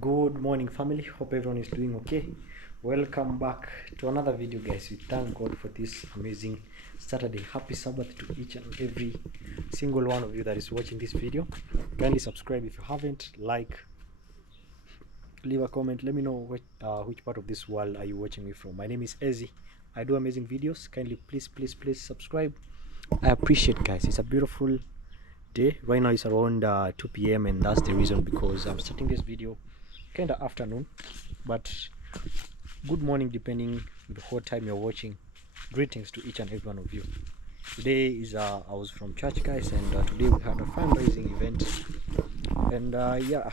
Good morning, family. Hope everyone is doing okay. Welcome back to another video, guys. We thank God for this amazing Saturday. Happy Sabbath to each and every single one of you that is watching this video. Kindly subscribe if you haven't, like, leave a comment. Let me know which part of this world are you watching me from. My name is Ezzy. I do amazing videos. Kindly please subscribe. I appreciate, guys. It's a beautiful day. Right now it's around 2 p.m. and that's the reason because I'm starting this video kind of afternoon, but good morning depending on what time you're watching. Greetings to each and every one of you. Today is I was from church, guys, and today we had a fundraising event, and yeah,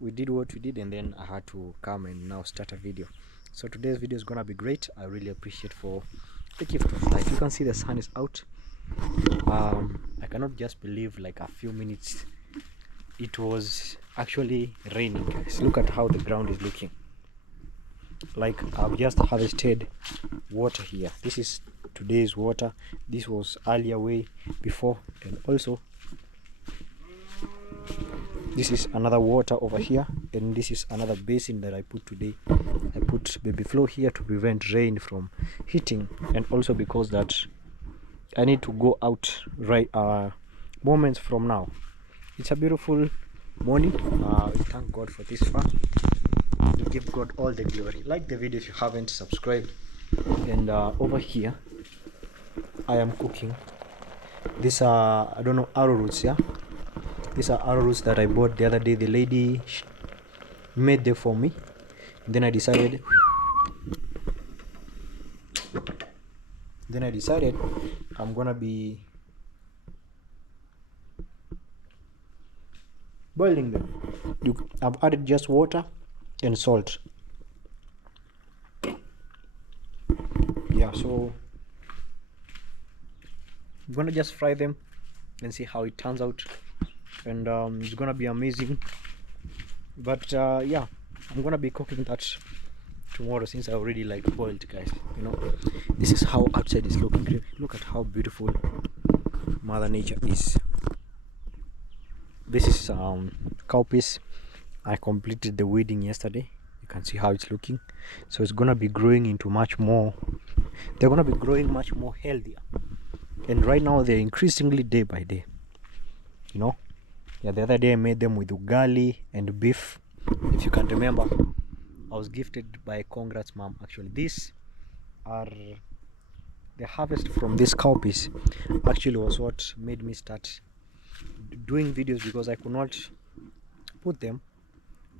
we did what we did, and then I had to come and now start a video. So today's video is gonna be great. I really appreciate for the gift of life. You can see the sun is out. I cannot just believe like a few minutes it was actually raining, guys. Look at how the ground is looking. Like I've just harvested water here. This is today's water. This was earlier way before, and also this is another water over here, and this is another basin that I put today. I put baby flow here to prevent rain from hitting, and also because that I need to go out right moments from now. It's a beautiful morning. We thank God for this far. We give God all the glory. Like the video if you haven't, subscribed. And over here I am cooking. These are, I don't know, arrowroots. Yeah, these are arrowroots that I bought the other day. The lady made them for me, and then I decided I'm gonna be boiling them. I've added just water and salt. Yeah, so I'm gonna just fry them and see how it turns out, and it's gonna be amazing. But yeah, I'm gonna be cooking that tomorrow since I already like boiled, guys. You know, this is how outside is looking. Look at how beautiful Mother Nature is. This is cowpeas. I completed the weeding yesterday. You can see how it's looking. So it's gonna be growing into much more. They're gonna be growing much more healthier. And right now they're increasingly day by day. You know, yeah. The other day I made them with ugali and beef. If you can remember, I was gifted by Congrats Mom. Actually, these are the harvest from this cowpeas. Actually, was what made me start doing videos, because I could not put them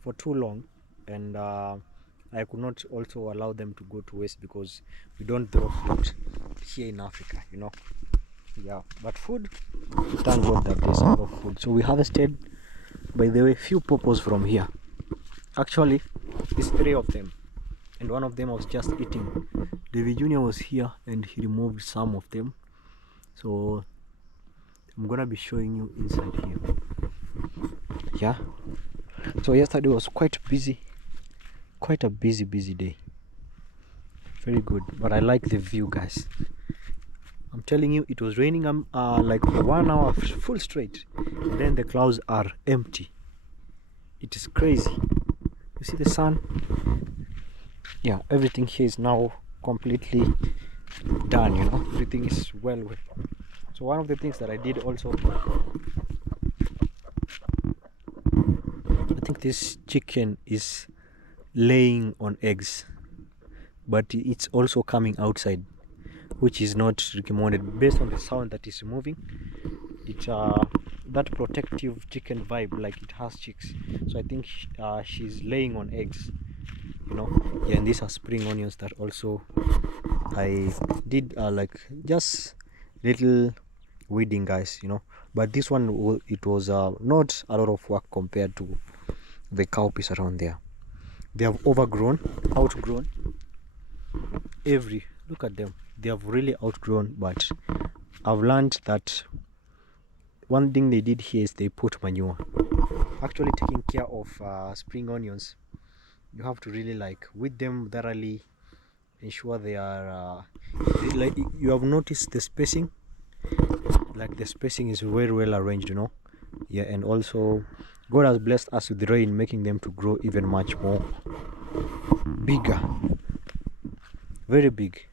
for too long, and I could not also allow them to go to waste because we don't grow food here in Africa, you know. Yeah, but food, thank God that there's a lot of food. So we harvested, by the way, few pawpaws from here. Actually, there's 3 of them, and one of them I was just eating. David Jr. was here and he removed some of them, so I'm gonna be showing you inside here. Yeah, so yesterday was quite busy, quite a busy day. Very good, but I like the view, guys. I'm telling you, it was raining like 1 hour full straight, and then the clouds are empty. It is crazy. You see the sun? Yeah, everything here is now completely done, you know. Everything is well. So one of the things that I did also, I think this chicken is laying on eggs, but it's also coming outside, which is not recommended based on the sound that is moving. It's that protective chicken vibe, like it has chicks. So I think she's laying on eggs, you know. Yeah, and these are spring onions that also I did like just little weeding, guys, you know. But this one, it was not a lot of work compared to the cowpeas around there. They have outgrown look at them. They have really outgrown, but I've learned that one thing they did here is they put manure. Actually, taking care of spring onions, you have to really like weed them thoroughly, ensure they are like, you have noticed the spacing, like the spacing is very well arranged, you know. Yeah, and also God has blessed us with rain, making them to grow even much more bigger, very big.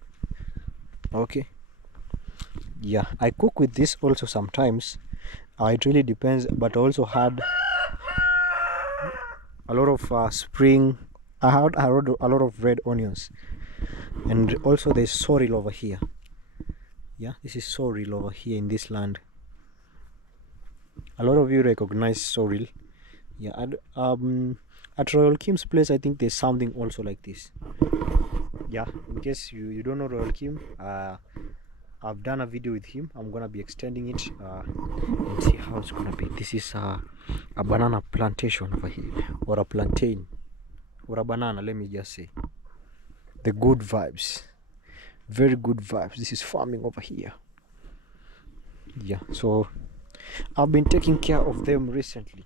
Okay, yeah, I cook with this also sometimes. It really depends, but I also had a lot of spring. I had a lot of red onions, and also there's sorrel over here. Yeah, this is sorrel over here in this land. A lot of you recognize sorrel. Yeah, at Royal Kim's place, I think there's something also like this. Yeah, in case you don't know Royal Kim, I've done a video with him. I'm gonna be extending it and see how it's gonna be. This is a banana plantation over here, or a plantain, or a banana, let me just say. The good vibes, very good vibes. This is farming over here. Yeah, so I've been taking care of them recently.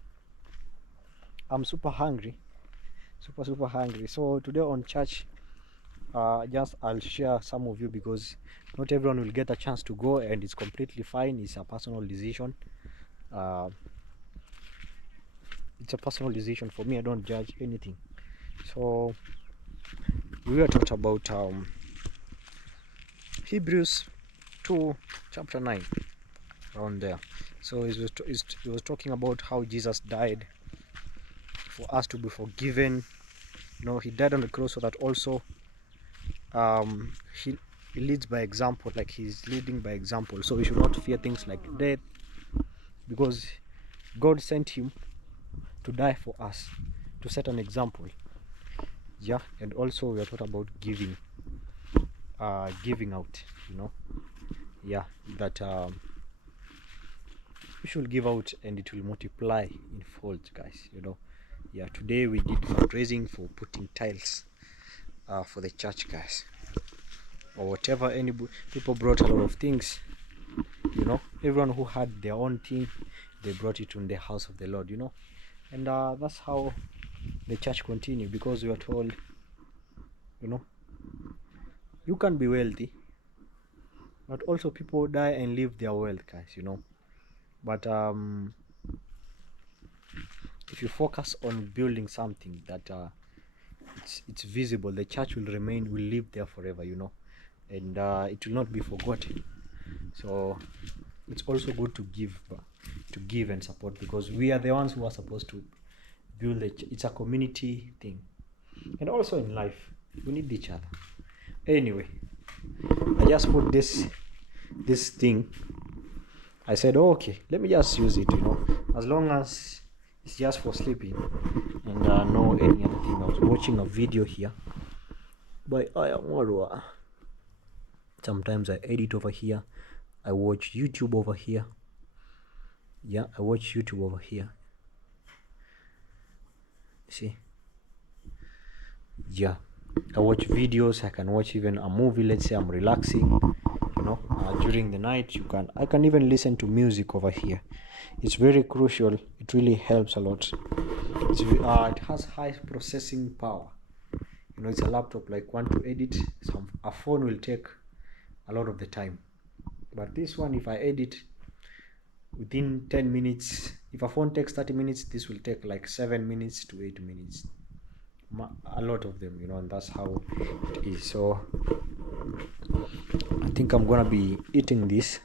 I'm super hungry, super hungry. So today on church, just I'll share some of you, because not everyone will get a chance to go, and it's completely fine. It's a personal decision. It's a personal decision for me. I don't judge anything. So we were talking about Hebrews 2 chapter 9, around there. So it was talking about how Jesus died for us to be forgiven. You know, he died on the cross so that also he leads by example, like he's leading by example. So we should not fear things like death, because God sent him to die for us, to set an example. Yeah, and also we are talking about giving out, you know. Yeah, that we should give out and it will multiply in folds, guys, you know. Yeah, today we did fundraising for putting tiles for the church, guys, or whatever. Any people brought a lot of things, you know. Everyone who had their own thing, they brought it in the house of the Lord, you know. And that's how the church continued, because we were told, you know, you can be wealthy, but also people die and leave their wealth, guys, you know. But if you focus on building something that it's visible, the church will live there forever, you know, and it will not be forgotten. So it's also good to give and support, because we are the ones who are supposed to build it's a community thing. And also in life, we need each other. Anyway, I just put this thing. I said, oh, okay, let me just use it, you know, as long as it's just for sleeping, and no any other thing. I was watching a video here by Aya Marwa. Sometimes I edit over here. I watch YouTube over here. Yeah, I watch YouTube over here. See? Yeah, I watch videos. I can watch even a movie. Let's say I'm relaxing, you know, during the night. I can even listen to music over here. It's very crucial. It really helps a lot. It has high processing power. You know, it's a laptop. Like, one to edit, a phone will take a lot of the time, but this one, if I edit within 10 minutes, if a phone takes 30 minutes, this will take like 7 minutes to 8 minutes, a lot of them, you know. And that's how it is. So I think I'm gonna be eating this.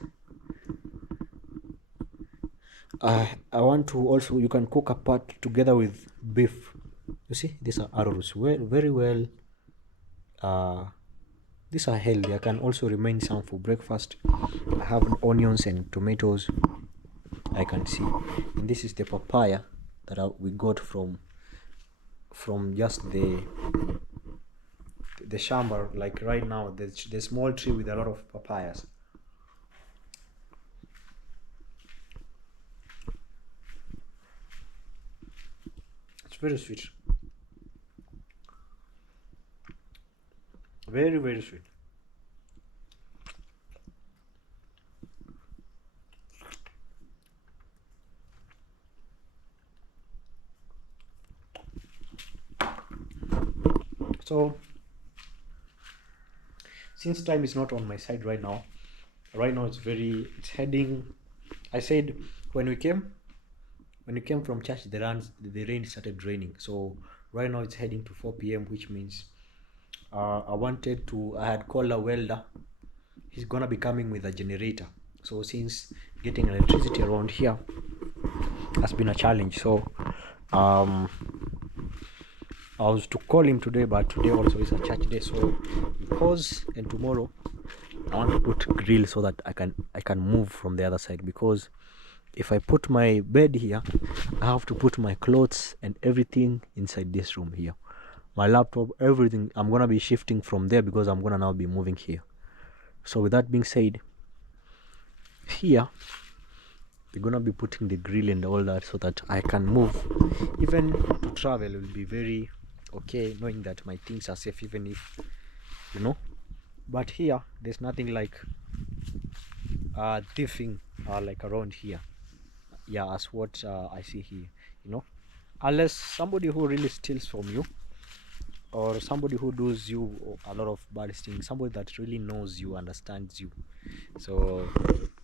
I want to also, you can cook a part together with beef. You see, these are arrows, very well. These are healthy. I can also remain some for breakfast. I have onions and tomatoes, I can see. And this is the papaya that we got from just the shamba. Like right now, the small tree with a lot of papayas. It's very sweet, very sweet. So since time is not on my side right now it's heading. I said when we came, when you came from church, the rain started raining. So right now it's heading to 4 p.m., which means I had called a welder. He's gonna be coming with a generator. So since getting electricity around here has been a challenge, so I was to call him today, but today also is a church day, so because and tomorrow I want to put grill so that I can move from the other side, because if I put my bed here, I have to put my clothes and everything inside this room here. My laptop, everything, I'm gonna be shifting from there because I'm gonna now be moving here. So with that being said, here we're gonna be putting the grill and all that so that I can move. Even to travel will be very okay, knowing that my things are safe, even if, you know. But here there's nothing like thieving like around here, yeah, as what I see here, you know, unless somebody who really steals from you, or somebody who does you a lot of bad things, somebody that really knows you, understands you. So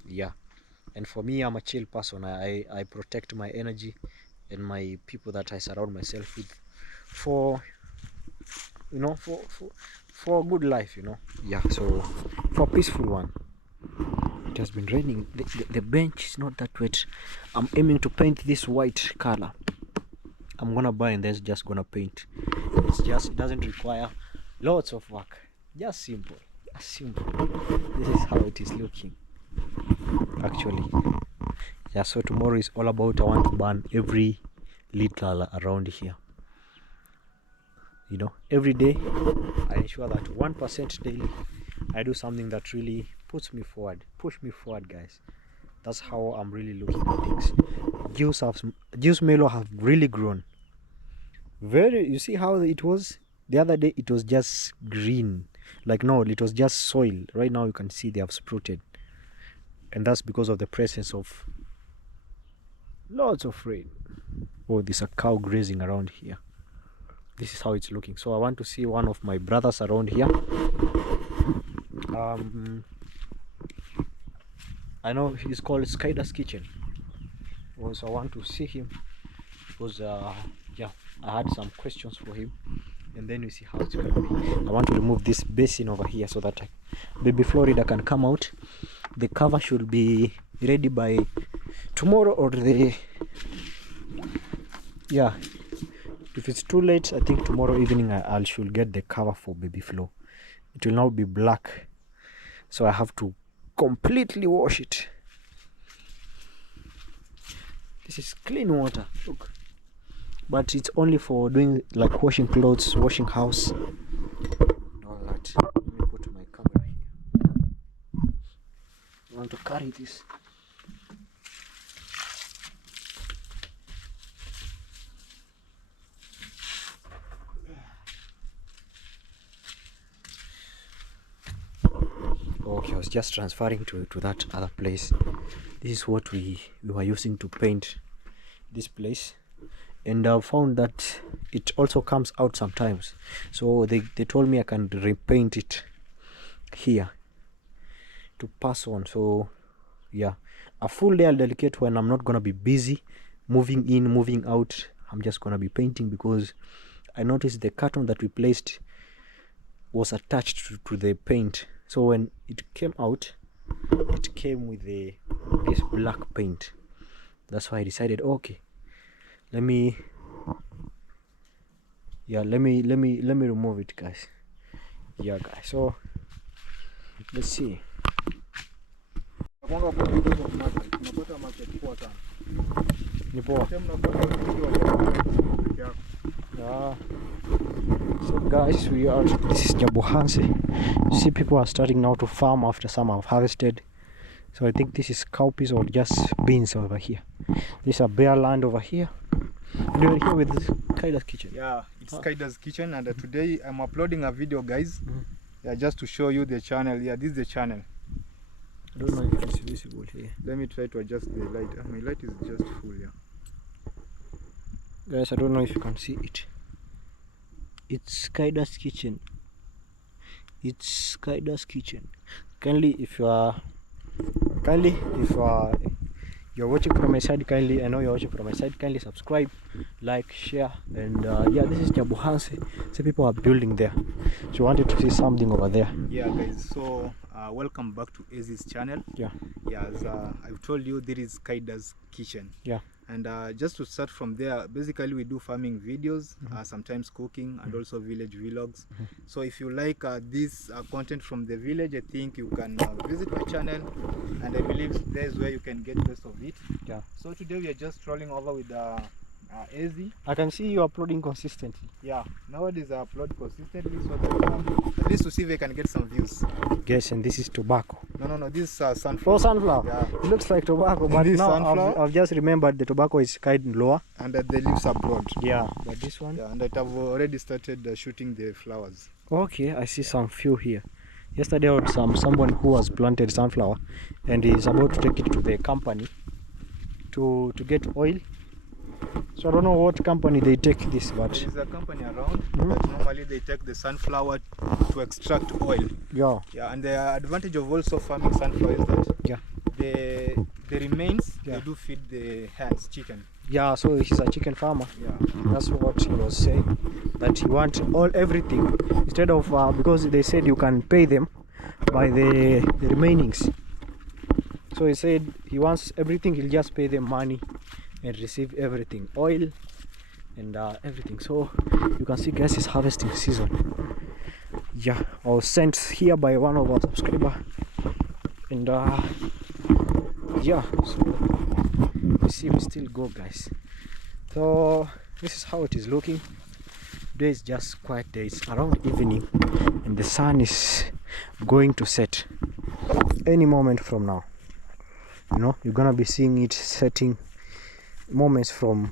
yeah, and for me, I'm a chill person. I protect my energy and my people that I surround myself with, for, you know, for a good life, you know. Yeah, so for a peaceful one. It has been raining. The bench is not that wet. I'm aiming to paint this white color. I'm gonna buy and then just gonna paint. It doesn't require lots of work. Just simple. Just simple. This is how it is looking, actually. Yeah, so tomorrow is all about, I want to burn every little around here. You know, every day I ensure that 1% daily I do something that really push me forward, guys. That's how I'm really looking at things. Juice Melo have really grown. You see how it was the other day? It was just green, like, no, it was just soil. Right now you can see they have sprouted, and that's because of the presence of lots of rain. Oh, there's a cow grazing around here. This is how it's looking. So I want to see one of my brothers around here. I know he's called Skydar's Kitchen. So I want to see him because yeah, I had some questions for him, and then we see how it's gonna be. I want to remove this basin over here so that baby Florida can come out. The cover should be ready by tomorrow, or yeah, if it's too late, I think tomorrow evening I should get the cover for baby Flo. It will now be black, so I have to completely wash it. This is clean water, look, but it's only for doing like washing clothes, washing house, and all that. Let me put my camera here. I want to carry this. Okay, I was just transferring to that other place. This is what we were using to paint this place, and I found that it also comes out sometimes. So they told me I can repaint it here to pass on. So yeah, a full day I'll dedicate when I'm not gonna be busy moving in, moving out. I'm just gonna be painting, because I noticed the carton that we placed was attached to the paint. So when it came out, it came with this black paint. That's why I decided, okay, let me remove it, guys. Yeah, guys, so let's see. So guys, this is Nyabohanse. See, people are starting now to farm after some have harvested. So I think this is cowpeas or just beans over here. This is a bare land over here. And we're here with Skydar's Kitchen. Yeah, it's Skydar's Kitchen, and today I'm uploading a video, guys. Yeah, just to show you the channel. Yeah, this is the channel. I don't know if it's visible here. Let me try to adjust the light. My light is just full, yeah. Guys, I don't know if you can see it. It's Skydar's Kitchen. It's Skydar's Kitchen. Kindly, if you you're watching from my side, kindly, I know you're watching from my side, kindly subscribe, like, share, and yeah, this is Nyabuhansi. So people are building there, so you wanted to see something over there. Yeah guys, so welcome back to Easy's channel. Yeah, as I've told you, there is Kaida's kitchen. yeah. And just to start from there, basically we do farming videos, sometimes cooking, and also village vlogs. So if you like this content from the village, I think you can visit my channel, and I believe there's where you can get most of it. Yeah. So today we are just strolling over with Easy. I can see you uploading consistently. Yeah, nowadays I upload consistently so that at least to see if I can get some views. Yes, and this is tobacco. No, this is sunflower. Oh, sunflower. Yeah. It looks like tobacco, but This now sunflower. I've just remembered the tobacco is kind of lower. And the leaves are broad. Yeah, but this one. Yeah, and I have already started shooting the flowers. Okay, I see some few here. Yesterday I had someone who has planted sunflower, and is about to take it to the company to get oil. So I don't know what company they take this, but There is a company around that normally they take the sunflower to extract oil. yeah, Yeah, and the advantage of also farming sunflower is that yeah, the remains Yeah. they do feed the hens, chicken. yeah. So he's a chicken farmer. Yeah. That's what he was saying, that he wants everything instead of because they said you can pay them by the remainings. So he said he wants everything. He'll just pay them money and receive everything, oil and everything. So you can see, guys, it's harvesting season. Yeah, I was sent here by one of our subscriber, and yeah, so you see we still go, guys. So this is how it is looking. Today is just quiet day. It's around evening and the sun is going to set any moment from now. You know, you're gonna be seeing it setting moments from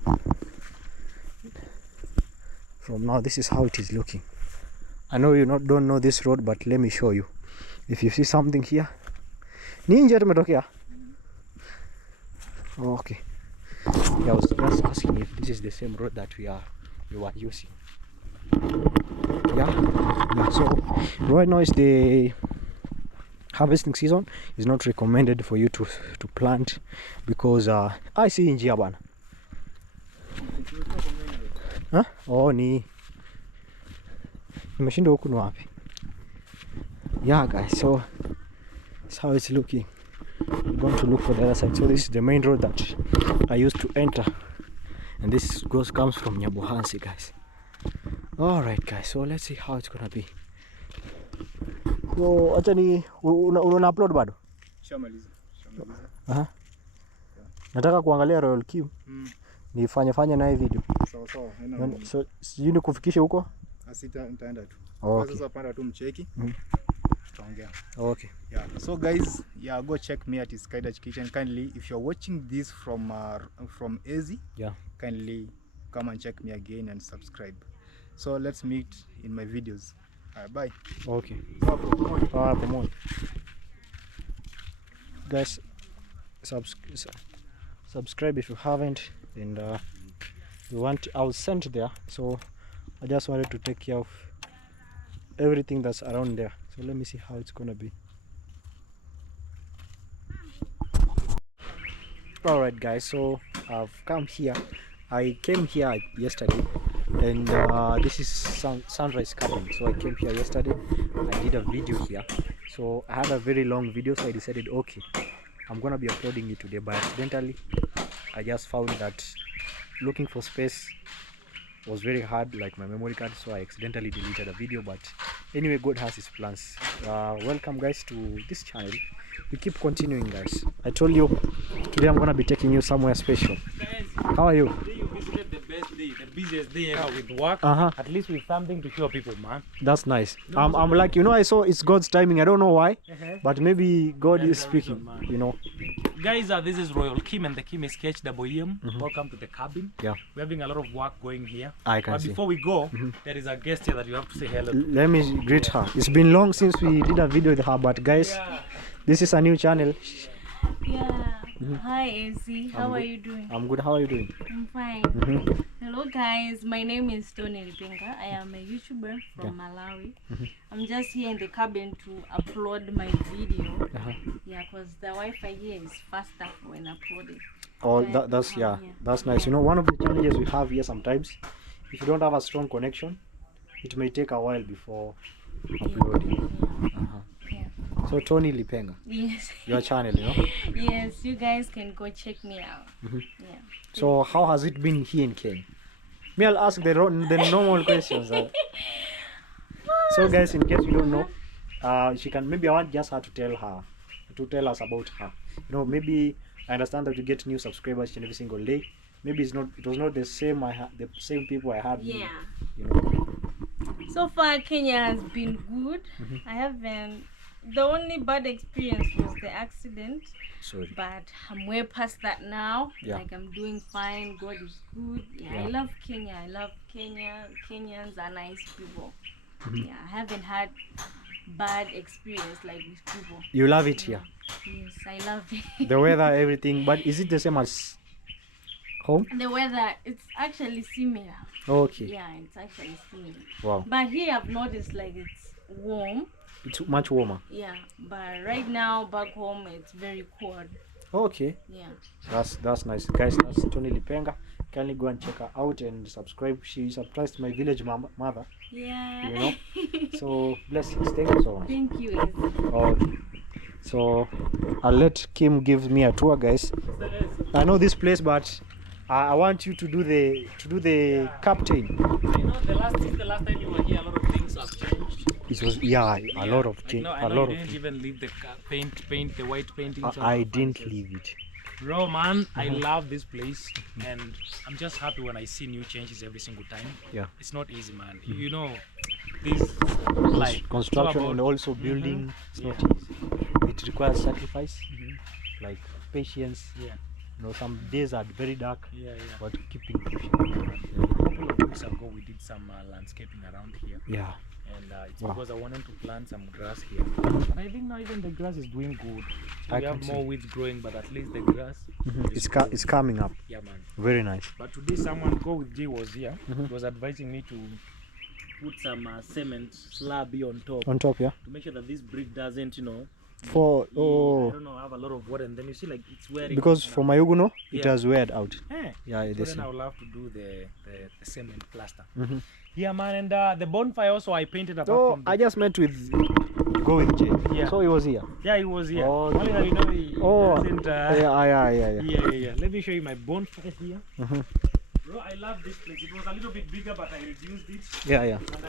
now. This is how it is looking. I know you don't know this road, but let me show you. If you see something here, ninja tumetokea. Oh, okay. Yeah, I was just asking if this is the same road that we were using. Yeah. So right now is the harvesting season. It's not recommended for you to plant because I see njia bana. Huh? Oh, nimeshinda huku ni wapi? Yeah, guys, so that's how it's looking. We're going to look for the other side. So this is the main road that I used to enter, and this comes from Nyabuhansi, guys. All right, guys, so let's see how it's gonna be. So acha ni una upload bado? Shamaliza. Aha. Nataka kuangalia Royal Kim. Nifanye naye video. Sawa. So sijui nikufikishe huko? Nitaenda tu. Okay. Sasa panda tu mcheki. Tutaongea. Okay. Yeah. So guys, yeah, go check me at his Kaida's kitchen. Kindly, if you're watching this from Easy, Yeah. kindly come and check me again and subscribe. So let's meet in my videos. Bye. Okay. Pamoja. Guys, subscribe if you haven't, and I was sent there, so I just wanted to take care of everything that's around there. So let me see how it's gonna be. All right, guys, so I've come here. I came here yesterday, and this is sunrise cabin. So I came here yesterday. I did a video here, so I had a very long video, so I decided, okay, I'm gonna be uploading it today. But accidentally I just found that looking for space was very hard, like my memory card, so I accidentally deleted a video. But anyway, God has his plans. Welcome, guys, to this channel. We keep continuing, guys. I told you today I'm gonna be taking you somewhere special. How are you? Today you visited the best day, the busiest day ever with work. At least with something to show people, man. That's nice. I'm like, you know, I saw it's God's timing. I don't know why, but maybe God is speaking, man. you know. Guys, this is Royal Kim, and the Kim is KHWM. Welcome to the cabin. Yeah, We're having a lot of work going here. I can But see. before we go, there is a guest here that you have to say hello to. Let me greet her. It's been long since we did a video with her, but guys, Yeah. this is a new channel. Yeah. Hi, AC. How are you doing? I'm good. How are you doing? I'm fine. Mm-hmm. Hello, guys. My name is Tony Lipenga. I am a YouTuber from Malawi. I'm just here in the cabin to upload my video. Yeah, because the Wi-Fi here is faster when uploading. Oh, So I have to that's come yeah, here. that's nice. You know, one of the challenges we have here sometimes, if you don't have a strong connection, it may take a while before uploading. Yeah. So Tony Lipenga, Yes. your channel, you know. Yes, you guys can go check me out. Yeah. So how has it been here in Kenya? Me, I'll ask the normal questions. So guys, in case you don't know, she can maybe I want just her to tell us about her. You know, maybe I understand that you get new subscribers each and every single day. Maybe it was not the same the same people I had. Yeah. You know. So far, Kenya has been good. I haven't. The only bad experience was the accident. Sorry. But I'm way past that now. Yeah. Like I'm doing fine. God is good. Yeah, I love Kenya. I love Kenya. Kenyans are nice people. Yeah, I haven't had bad experience like with people. You love it here. Yes, I love it. The weather, everything. But is it the same as home? The weather, it's actually similar. Okay. Yeah, it's actually similar. Wow. But here I've noticed like it's warm. It's much warmer. Yeah, but right now back home it's very cold. Okay. Yeah. That's nice, guys. That's Tony Lipenga. Kindly go and check her out and subscribe. She surprised my village mother. Yeah. You know. So blessings. Thank you so much. Thank you. Izzy. Okay. So I'll let Kim give me a tour, guys. I know this place, but I want you to do the captain. I know the last time you were here, a lot of things have changed. It was a lot of change. No, I A know lot you of didn't even leave the paint, the white painting. I didn't leave it. Bro, man, I love this place, and I'm just happy when I see new changes every single time. Yeah. It's not easy, man. You know, this like Construction it's all and about- also building. It's not Yeah. easy. It requires sacrifice, like patience. Yeah, You know, some days are very dark, yeah. but keeping pushing. A couple of weeks ago, we did some landscaping around here, Yeah. and it's Wow. because I wanted to plant some grass here. And I think now even the grass is doing good. I We have can more see. weeds growing, but at least the grass. is It's good. it's coming up. Yeah, man. Very nice. But today, someone go with Jay was here. He was advising me to put some cement slab here on top On top, yeah. to make sure that this brick doesn't, For I don't know, have a lot of water, and then you see like it's wearing. because out for now. my Uguno, it Yeah. has weared out. Eh. Yeah, So this. then I will have to do the cement plaster. Mhm. Yeah, man, and the bonfire also I painted apart So from. The, I just met with go with Jay. Yeah. So he was here. yeah, he was here. Oh, Only that he Oh, doesn't. yeah. Yeah. Let me show you my bonfire here. Mhm. Bro, I love this place. It was a little bit bigger, but I reduced it. Yeah. And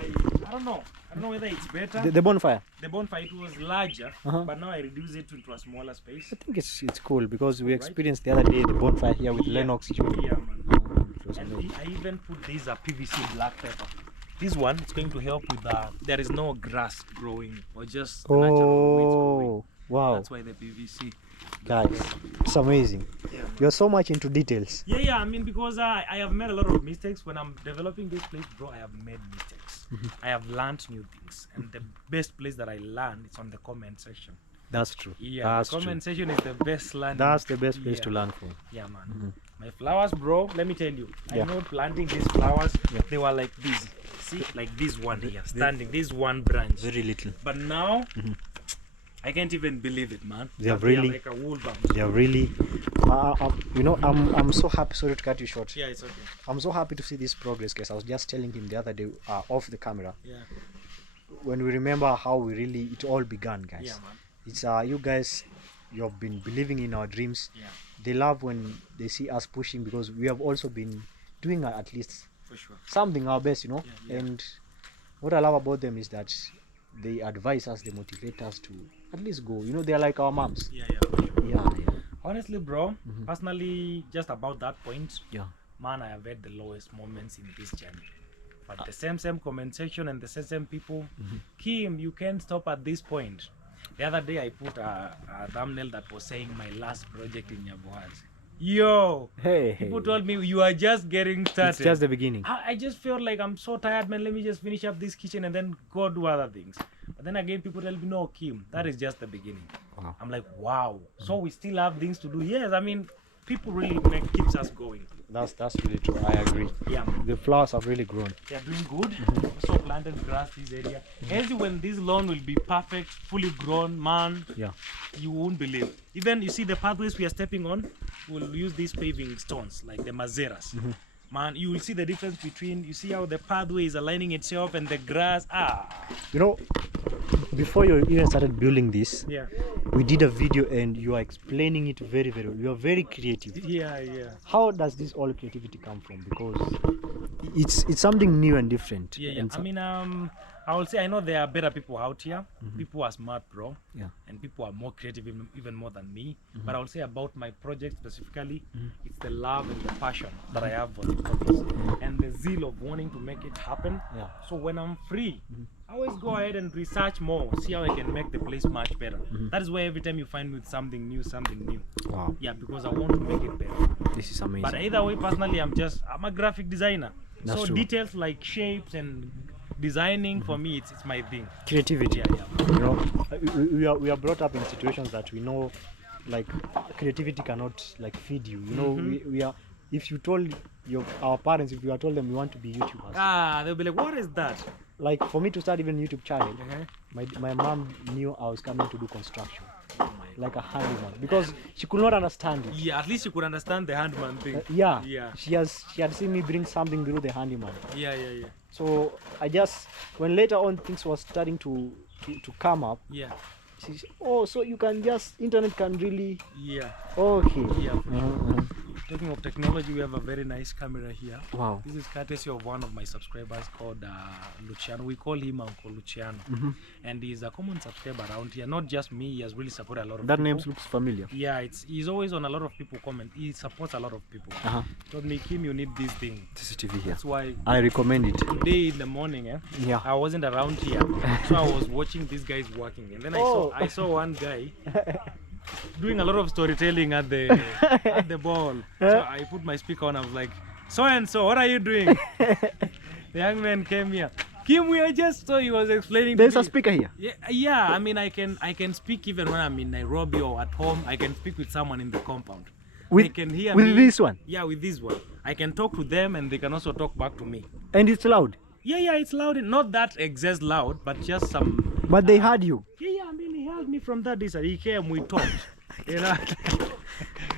I don't know. I don't know whether it's better. The bonfire. The bonfire, it was larger, Uh-huh. but now I reduce it into a smaller space. I think it's cool because we experienced the other day the bonfire here with Lennox. Yeah, man. It was And amazing. I even put this PVC black pepper. This one is going to help with there is no grass growing or just the natural weeds growing. Oh, wow, That's why the PVC. guys, it's amazing. Yeah. You're so much into details. Yeah. I mean, because I have made a lot of mistakes when I'm developing this place, bro. I have made mistakes. I have learned new things, and the best place that I learn is on the comment section. That's true. Yeah, That's the comment true. section is the best learning. That's the best place Yeah. to learn from. Yeah, man. My flowers, bro, let me tell you. Yeah. I know planting these flowers, Yeah. they were like this. See, like this one here, standing, this one branch. Very little. But now, I can't even believe it, man. They have That really- are like a wool bump. They are really, you know, I'm so happy. Sorry to cut you short. Yeah, it's okay. I'm so happy to see this progress, guys. I was just telling him the other day off the camera Yeah, when we remember how it all began, guys. yeah, man. It's you guys, you have been believing in our dreams. Yeah, They love when they see us pushing because we have also been doing at least for sure. something our best, you know. Yeah, yeah. And what I love about them is that they advise us, they motivate us to at least go. You know, they're like our moms. Yeah, for sure. Yeah. Honestly, bro, personally, just about that point, Yeah. man, I have had the lowest moments in this journey. But the same comment section and the same people, Kim, you can't stop at this point. The other day I put a thumbnail that was saying my last project in Nyabohazi. Yo, Hey. people told me you are just getting started. It's just the beginning. I just feel like I'm so tired, man. Let me just finish up this kitchen and then go do other things. But then again, people tell me, no, Kim, that is just the beginning. Wow. I'm like, wow. So we still have things to do. Yes, I mean, people really keeps us going. That's really true. I agree. Yeah. The flowers have really grown. They are doing good. Also planted grass this area. As when this lawn will be perfect, fully grown, man, Yeah. you won't believe. Even you see the pathways we are stepping on, we'll use these paving stones like the mazeras. Man, you will see the difference between, you see how the pathway is aligning itself and the grass. You know, before you even started building this, Yeah. we did a video and you are explaining it very, very well. You are very creative. Yeah. How does this all creativity come from? Because it's something new and different. Yeah. And I mean, I will say I know there are better people out here. People are smart, bro. Yeah. And people are more creative, even more than me. But I will say about my project specifically, it's the love and the passion that I have for this, and the zeal of wanting to make it happen. Yeah. So when I'm free, I always go ahead and research more, see how I can make the place much better. That is why every time you find me with something new. Wow. Yeah, because I want to make it better. This is amazing. But either way, personally, I'm a graphic designer. That's so true. details like shapes and designing for me, it's my thing. Creativity. Yeah. You know, we are brought up in situations that we know, like, creativity cannot like feed you. You know, we are. If you told our parents, if you are told them we want to be YouTubers, They'll be like, what is that? like for me to start even YouTube channel, Uh-huh. my mom knew I was coming to do construction, like a handyman, because she could not understand it. Yeah, at least you could understand the handman thing. Yeah. Yeah. She had seen me bring something through the handyman. Yeah. So I just, when later on things were starting to come up, Yeah. she said, oh, so you can just, internet can really, Yeah. okay. Yeah. For sure. Talking of technology, we have a very nice camera here. Wow. This is courtesy of one of my subscribers called Luciano. We call him Uncle Luciano. And he's a common subscriber around here. Not just me, he has really supported a lot of That people. name looks familiar. Yeah, he's always on a lot of people comment. He supports a lot of people. He told me, Kim, you need this thing. CCTV here. That's why I recommend it. today in the morning, Yeah. I wasn't around here, so I was watching these guys working, and then I saw one guy doing a lot of storytelling at the ball. So I put my speaker on. I was like, so and so, what are you doing? The young man came here. Kim, we are just, so he was explaining. There's to a me. speaker here. Yeah. I mean, I can speak even when I'm in Nairobi or at home. I can speak with someone in the compound. They With, can hear with me. this one. Yeah, with this one. I can talk to them, and they can also talk back to me. And it's loud. Yeah, it's loud. Not that excess loud, but just some. But they heard you. Yeah. I mean, he helped me from that distance. He came, we talked. You know,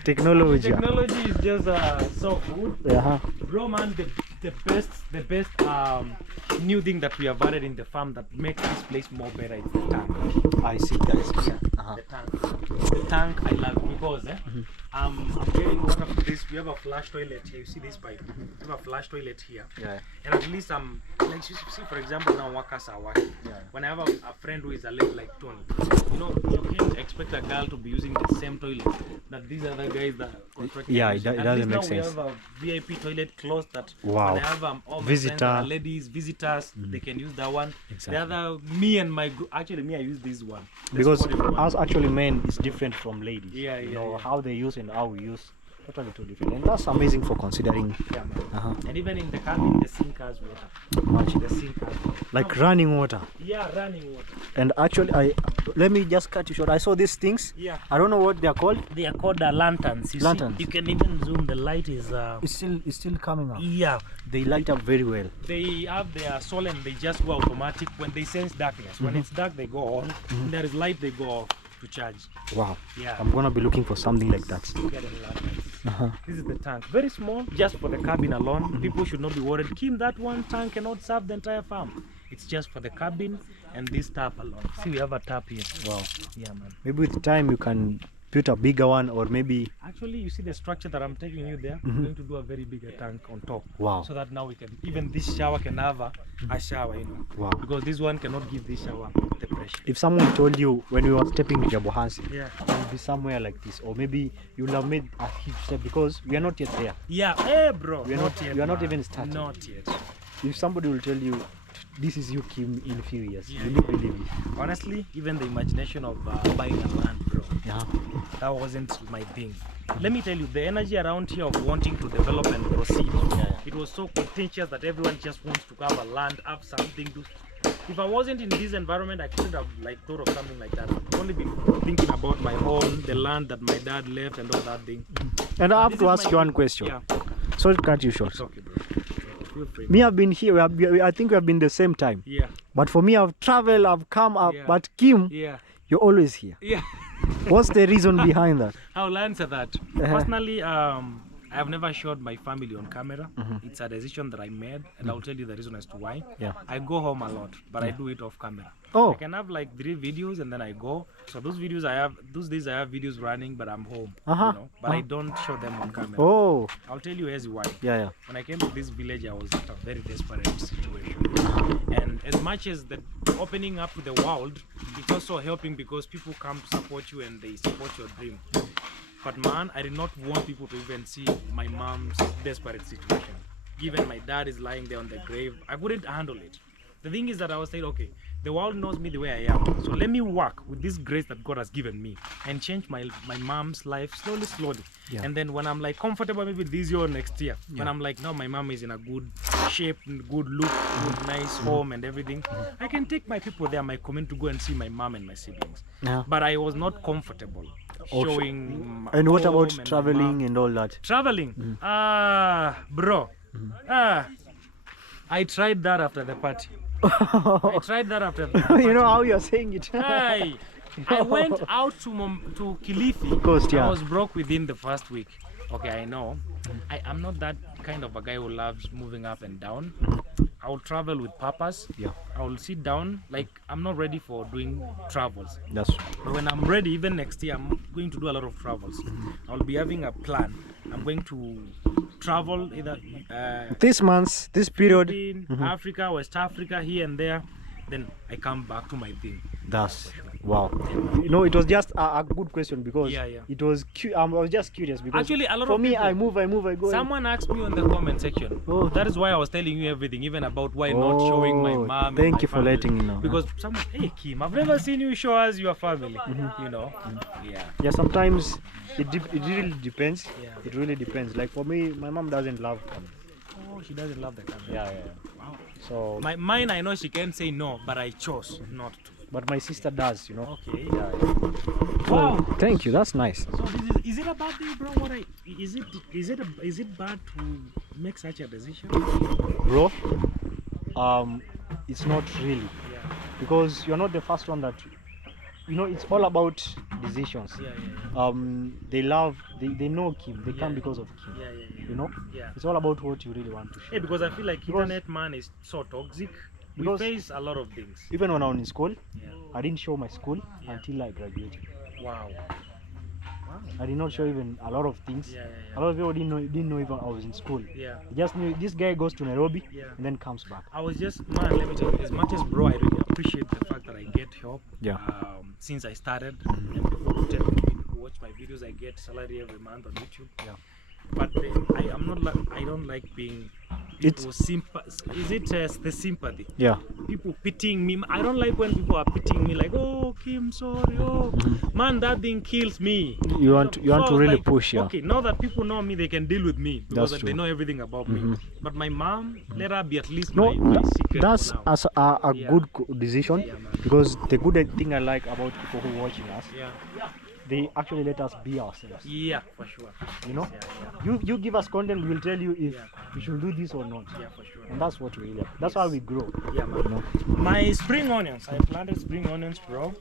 Technology. technology is just so good. Bro, man, the best new thing that we have added in the farm that makes this place more better is the tank. I see, guys. The tank, I love it because I'm getting water from this. We have a flush toilet here. You see this pipe? We have a flush toilet here. Yeah. And at least I'm like, you see, for example, now workers are working. Yeah. When I have a friend who is a lady like Tony, you know, you can't expect a girl to be using the same toilet that these other guys that contracted. Yeah, use. it At doesn't least make now sense. We have a VIP toilet close that Wow. when I have all my Visitor. friends that are ladies, visitors, they can use that one. Exactly. The other, me and my group, actually me, I use this one. The Because spotted one. us actually men is different from ladies. Yeah, You yeah, know, yeah. how they use and how we use, totally two different. And that's amazing for considering. Yeah, man. And even in the cabin, the sink has water. Much. The sink has water. Like running water. Yeah, running water. And actually, let me just cut you short. I saw these things. Yeah. I don't know what they are called. They are called lanterns. You Lanterns. See, you can even zoom. The light is. It's still coming up. Yeah. They light up very well. They have their soul and they just go automatic when they sense darkness. When it's dark, they go on. When there is light, they go off to charge. Wow. Yeah. I'm gonna be looking for something like that. Get them lanterns. This is the tank. Very small, just for the cabin alone. People should not be worried. Kim, that one tank cannot serve the entire farm. It's just for the cabin and this tap alone. See, we have a tap here. Wow. Yeah, man. Maybe with time you can put a bigger one, or maybe. Actually, you see the structure that I'm taking you there? We're going to do a very bigger tank on top. Wow. So that now we can, even this shower can have a shower, you know. Wow. Because this one cannot give this shower the pressure. If someone told you when we were stepping to Jabohansi, Yeah. it will be somewhere like this, or maybe you will have made a huge step, because we are not yet there. Yeah, hey bro. We are not- yet, we are not man. even started. Not yet. If somebody will tell you, this is you, Kim, in a few years, Yeah, will you believe it? Honestly, even the imagination of buying a land, bro, Yeah. that wasn't my thing. Let me tell you, the energy around here of wanting to develop and proceed, it was so contentious that everyone just wants to have a land, have something to. if I wasn't in this environment, I couldn't have like thought of something like that. I've only been thinking about my home, the land that my dad left, and all that thing. And I have This to is ask my you one dream. question. Yeah, Sorry to cut you short. it's okay, bro. Feel free. Me, I've been here. I think we have been the same time. Yeah, But for me, I've traveled, I've come up. Yeah. But Kim, yeah, you're always here. yeah. What's the reason behind that? I'll answer that. Personally, I have never showed my family on camera. It's a decision that I made, and I'll tell you the reason as to why. Yeah. I go home a lot, but I do it off camera. Oh. I can have like 3 videos and then I go. So those days I have videos running, but I'm home. Uh-huh. You know? But I don't show them on camera. Oh. I'll tell you as why. Yeah. When I came to this village, I was at a very desperate situation. And as much as the opening up to the world, it's also helping because people come to support you and they support your dream. But man, I did not want people to even see my mom's desperate situation. Given my dad is lying there on the grave, I couldn't handle it. The thing is that I was saying, okay, the world knows me the way I am. So let me work with this grace that God has given me and change my mom's life slowly. Yeah. And then when I'm like comfortable maybe this year or next year, when I'm like, now my mom is in a good shape, good look, good nice home and everything, I can take my people there, my community, to go and see my mom and my siblings. Yeah. But I was not comfortable Also- showing my And what home about and my traveling mom. and all that? Traveling? Bro. I tried that after the party. I tried that after the party. You know how you're saying it. Hey, I went out to Kilifi. Coast, yeah. I was broke within the first week. Okay, I know. I'm not that kind of a guy who loves moving up and down. I will travel with purpose. Yeah. I will sit down. Like, I'm not ready for doing travels. That's But when I'm ready, even next year, I'm going to do a lot of travels. I'll be having a plan. I'm going to travel either this month, this period. in Africa, West Africa, here and there. Then I come back to my thing. That's wow. You know, it was just a good question because Yeah. it was. I was just curious because Actually, a lot for of me, people, I move, I go. someone asked me on the comment section. Oh. That is why I was telling you everything, even about why not showing my Oh, mom. and thank my you for family. letting me know. Because someone, hey Kim, I've never seen you show us your family. You know, yeah. Yeah, sometimes it really depends. Yeah. It really depends. Like for me, my mom doesn't love camera. Oh, she doesn't love the camera. Yeah. Wow. So, Mine, I know she can say no, but I chose not to. but my sister does. You know. Okay. Yeah. Wow. Thank you. That's nice. So is it a bad thing, bro? Is it bad to make such a decision? Bro, it's not really Yeah. because you're not the first one that. You know, it's all about decisions. Yeah. They know Kim. They come Yeah. because of Kim. Yeah. You know, Yeah. it's all about what you really want to share. Hey, because I feel like Because- internet man is so toxic. We Because- face a lot of things. Even when I was in school, Yeah. I didn't show my school Yeah. until I graduated. Wow. I did not show even a lot of things. Yeah. A lot of people didn't know even I was in school. Yeah. They just knew this guy goes to Nairobi Yeah. and then comes back. I was just, man, let me tell you, as much as bro, I really appreciate the fact that I get help. Yeah. Since I started, and people tell me, people watch my videos, I get salary every month on YouTube. Yeah. But I'm not like, I don't like being It's- people is it the sympathy? Yeah. People pitying me. I don't like when people are pitying me like, oh Kim, sorry, oh man, that thing kills me. You want to So I was really like, push, yeah. Okay, now that people know me, they can deal with me because That's they true. know everything about me. But my mom, let her be at least No, my secret that's for now. as a Yeah. good decision Yeah, man. because the good thing I like about people who watching us, Yeah, they actually let us be ourselves. yeah, for sure. You know, Yeah, you give us content, we will tell you if Yeah. we should do this or not. yeah, for sure. And that's what we really. That's how we grow. Yeah, man. You know. My spring onions, I planted spring onions, bro.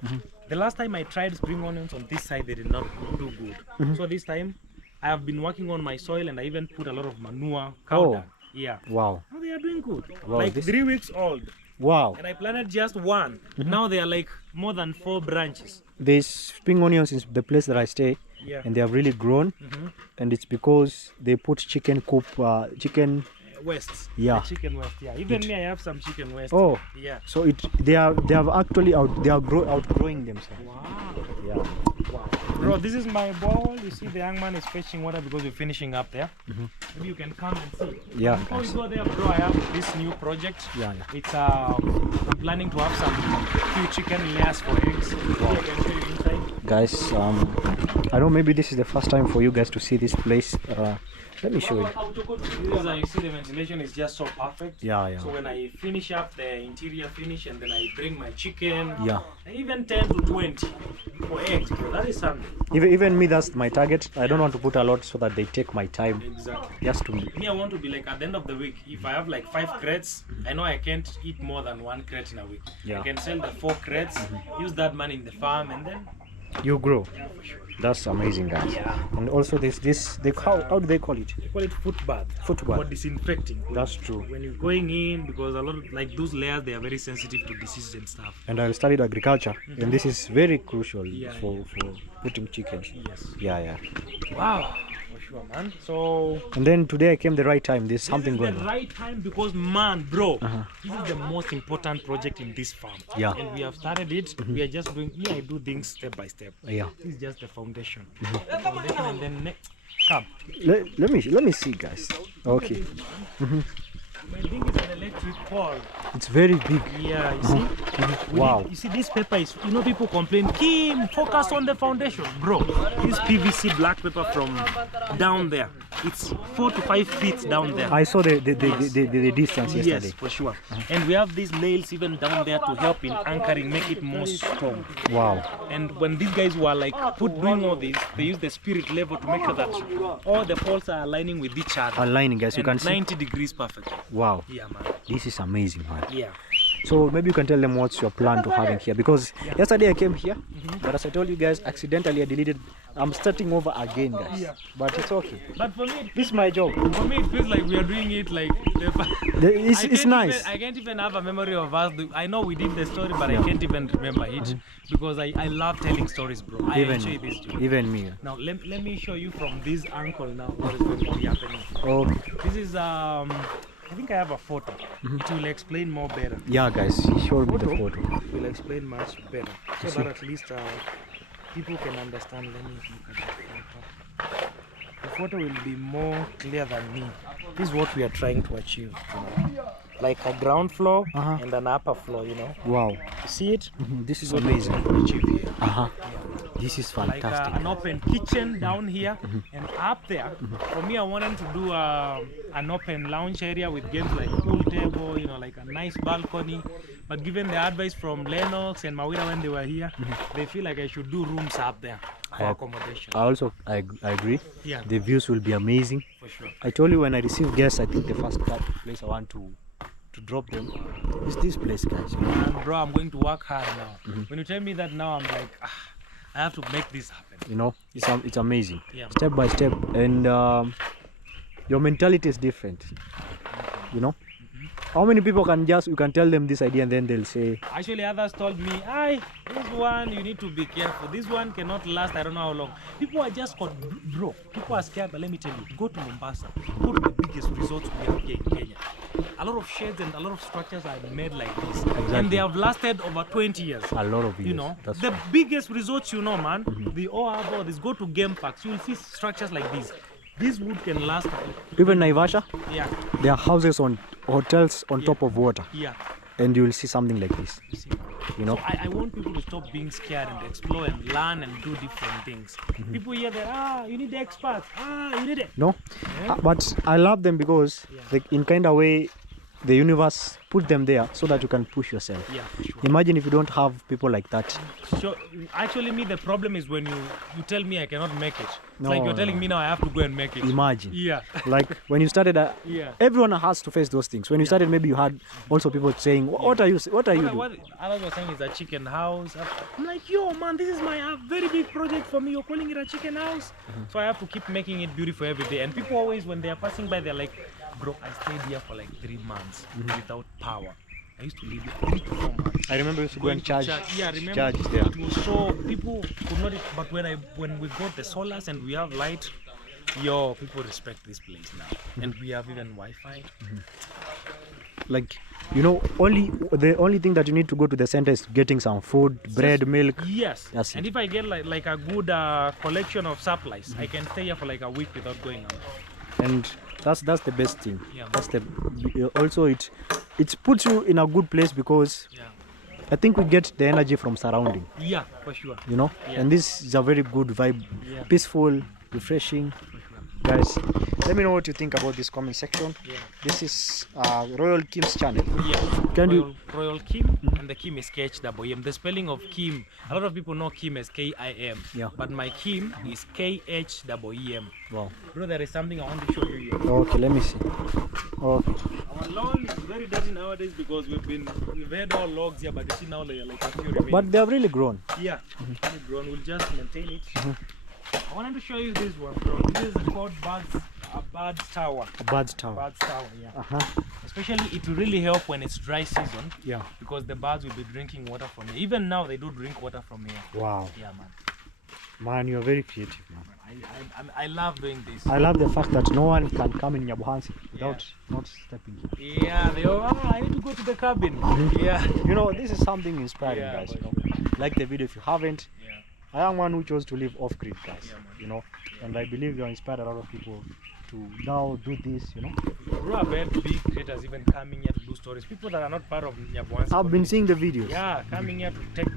The last time I tried spring onions on this side, they did not do good. So this time, I have been working on my soil and I even put a lot of manure, cow Oh. dung. Yeah. Wow. Now they are doing good. Wow, Like this- 3 weeks old. Wow. And I planted just one. Now they are like more than 4 branches. There's spring onions in the place that I stay, Yeah. and they have really grown, and it's because they put chicken coop, chicken. West. Yeah. The chicken west. Yeah. Even me, I have some chicken west. Oh, Yeah. so they have actually outgrowing themselves. Wow. Yeah. Wow. Bro, this is my bowl. You see, the young man is fetching water because we're finishing up there. Maybe you can come and see. Yeah. Before we go there, bro, I have this new project. Yeah. It's I'm planning to have some few chicken layers for eggs. Maybe I can show you inside. guys. I know maybe this is the first time for you guys to see this place. Let me show you. This is how you see the ventilation is just so perfect. Yeah, yeah. So when I finish up the interior finish and then I bring my chicken, Yeah. even 10 to 20 for eggs, bro. That is something. Even me, that's my target. I don't want to put a lot so that they take my time. Exactly. Just to Me, I want to be like at the end of the week, if I have like 5 crates, I know I can't eat more than 1 crate in a week. Yeah. I can sell the 4 crates, use that money in the farm, and then you grow. for sure. That's amazing, guys. Yeah. And also how do they call it? They call it foot bath. Foot bath. For disinfecting. That's true. When you're going in, because a lot of like those layers, they are very sensitive to diseases and stuff. And I studied agriculture, and this is very crucial Yeah, for putting chickens. Yes. Yeah. Wow. For sure, man. So And then today I came the right time. There's something this is going the on. right time because, man, bro, Uh-huh. this is the most important project in this farm. Yeah. And we have started it. We are just doing. I do things step by step. Yeah. This is just the foundation. The foundation and then come. Let me see, guys. Okay. My thing is an electric pole. It's very big. Yeah, you see? We Wow. need- you see, this paper is, people complain, Kim, focus on the foundation. Bro, this PVC black paper from down there, it's 4 to 5 feet down there. I saw the distance yesterday. Yes, for sure. And we have these nails even down there to help in anchoring, make it more strong. Wow. And when these guys were like doing all this, they use the spirit level to make sure that all the poles are aligning with each other. Aligning, guys. You And can see. 90 degrees perfect. Wow. Yeah, man. This is amazing, man. Yeah. So maybe you can tell them what's your plan to having here, because yesterday I came here, but as I told you guys, accidentally I deleted. I'm starting over again, guys. Yeah. But it's okay. But for me, This is my job. it feels like we are doing it like It's nice. I can't even have a memory of us. I know we did the story, but Yeah. I can't even remember it because I love telling stories, bro. I enjoy this job. Even me. Now let me show you from this angle now what is going to be happening. Okay. This is I think I have a photo. It will explain more better. Yeah, guys. He showed me the photo. It will explain much better so that at least people can understand. Let me look at the photo. The photo will be more clear than me. This is what we are trying to achieve. Like a ground floor and an upper floor, Wow. You see it? This is What we amazing. want to achieve here. This is Like fantastic. an open kitchen down here and up there. For me, I wanted to do an open lounge area with games like pool table, like a nice balcony. But given the advice from Lennox and Mawira when they were here, they feel like I should do rooms up there for accommodation. I agree. Yeah. The views will be amazing. For sure. I told you when I receive guests, I think the first place I want to drop them is this place, guys. And bro, I'm going to work hard now. When you tell me that now, I'm like, I have to make this happen. It's amazing. Yeah. Step by step, and your mentality is different. How many people you can tell them this idea and then they'll say, Actually, others told me, this one, you need to be careful. This one cannot last, I don't know how long. People are just called, bro, people are scared, but let me tell you, go to Mombasa, go to the biggest resorts we have here in Kenya. A lot of sheds and a lot of structures are made like this. And they have lasted over 20 years. a lot of years. That's The biggest resorts, man, they all have all this. Go to game parks, you will see structures like this. This wood can last. even Naivasha, Yeah, there are houses on hotels on top of water, yeah. and you will see something like this. You see. So I want people to stop being scared and explore and learn and do different things. People hear that, you need the experts, you need it. No, but I love them because, like, in kind of way, the universe put them there so that you can push yourself. Yeah, for sure. Imagine if you don't have people like that. So actually, me, the problem is when you tell me I cannot make it. It's No, like you're telling me now I have to go and make it. Imagine. Yeah. Like when you started, Yeah. everyone has to face those things. When you started, maybe you had also people saying, "What are you doing?" What others were saying is a chicken house. I'm like, yo, man, this is my very big project for me. You're calling it a chicken house? So I have to keep making it beautiful every day. And people always, when they are passing by, they're like, bro, I stayed here for like 3 months without power. I used to live here 3 to 4 months. I remember you used to go and charge. Yeah, remember? Charge there. It was so people could not. But when we got the solars and we have light, people respect this place now, and we have even Wi-Fi. Like, the only thing that you need to go to the center is getting some food, bread, milk. Yes, That's and it. if I get like a good collection of supplies, I can stay here for like a week without going out. And that's the best thing. Yeah. That's also it puts you in a good place because Yeah. I think we get the energy from surrounding, Yeah, for sure. you know. Yeah. And this is a very good vibe, Yeah. peaceful, refreshing. Guys, let me know what you think about this comment section. Yeah. This is Royal Kim's channel. Yeah. Can Royal, you- Royal Kim, and the Kim is KHWM. The spelling of Kim, a lot of people know Kim as KIM. Yeah. But my Kim is KHWM. Wow. Bro, there is something I want to show you here. Okay, let me see. Okay. Our lawn is very dirty nowadays because we've had all logs here, but you see now they are like a few remaining. But they have really grown. Yeah, really grown. We'll just maintain it. I wanted to show you this one, bro. This is called Birds Tower. A bird's tower. Birds Tower, yeah. Uh-huh. Especially, it will really help when it's dry season Yeah. because the birds will be drinking water from here. Even now, they do drink water from here. Wow. Yeah, man. Man, you're very creative, man. I love doing this. I love the fact that no one can come in Nyabuhansi without not stepping here. Yeah, they all, I need to go to the cabin. Yeah. You know, this is something inspiring, Yeah, guys. but- You know, like the video. If you haven't, Yeah. I am one who chose to live off grid, guys. Yeah, man. You know, and I believe you inspired a lot of people to now do this. You know, Bro, I've had big creators even coming here to do stories. People that are not part of Nyabuansi. I've been seeing the videos. Yeah, coming here to take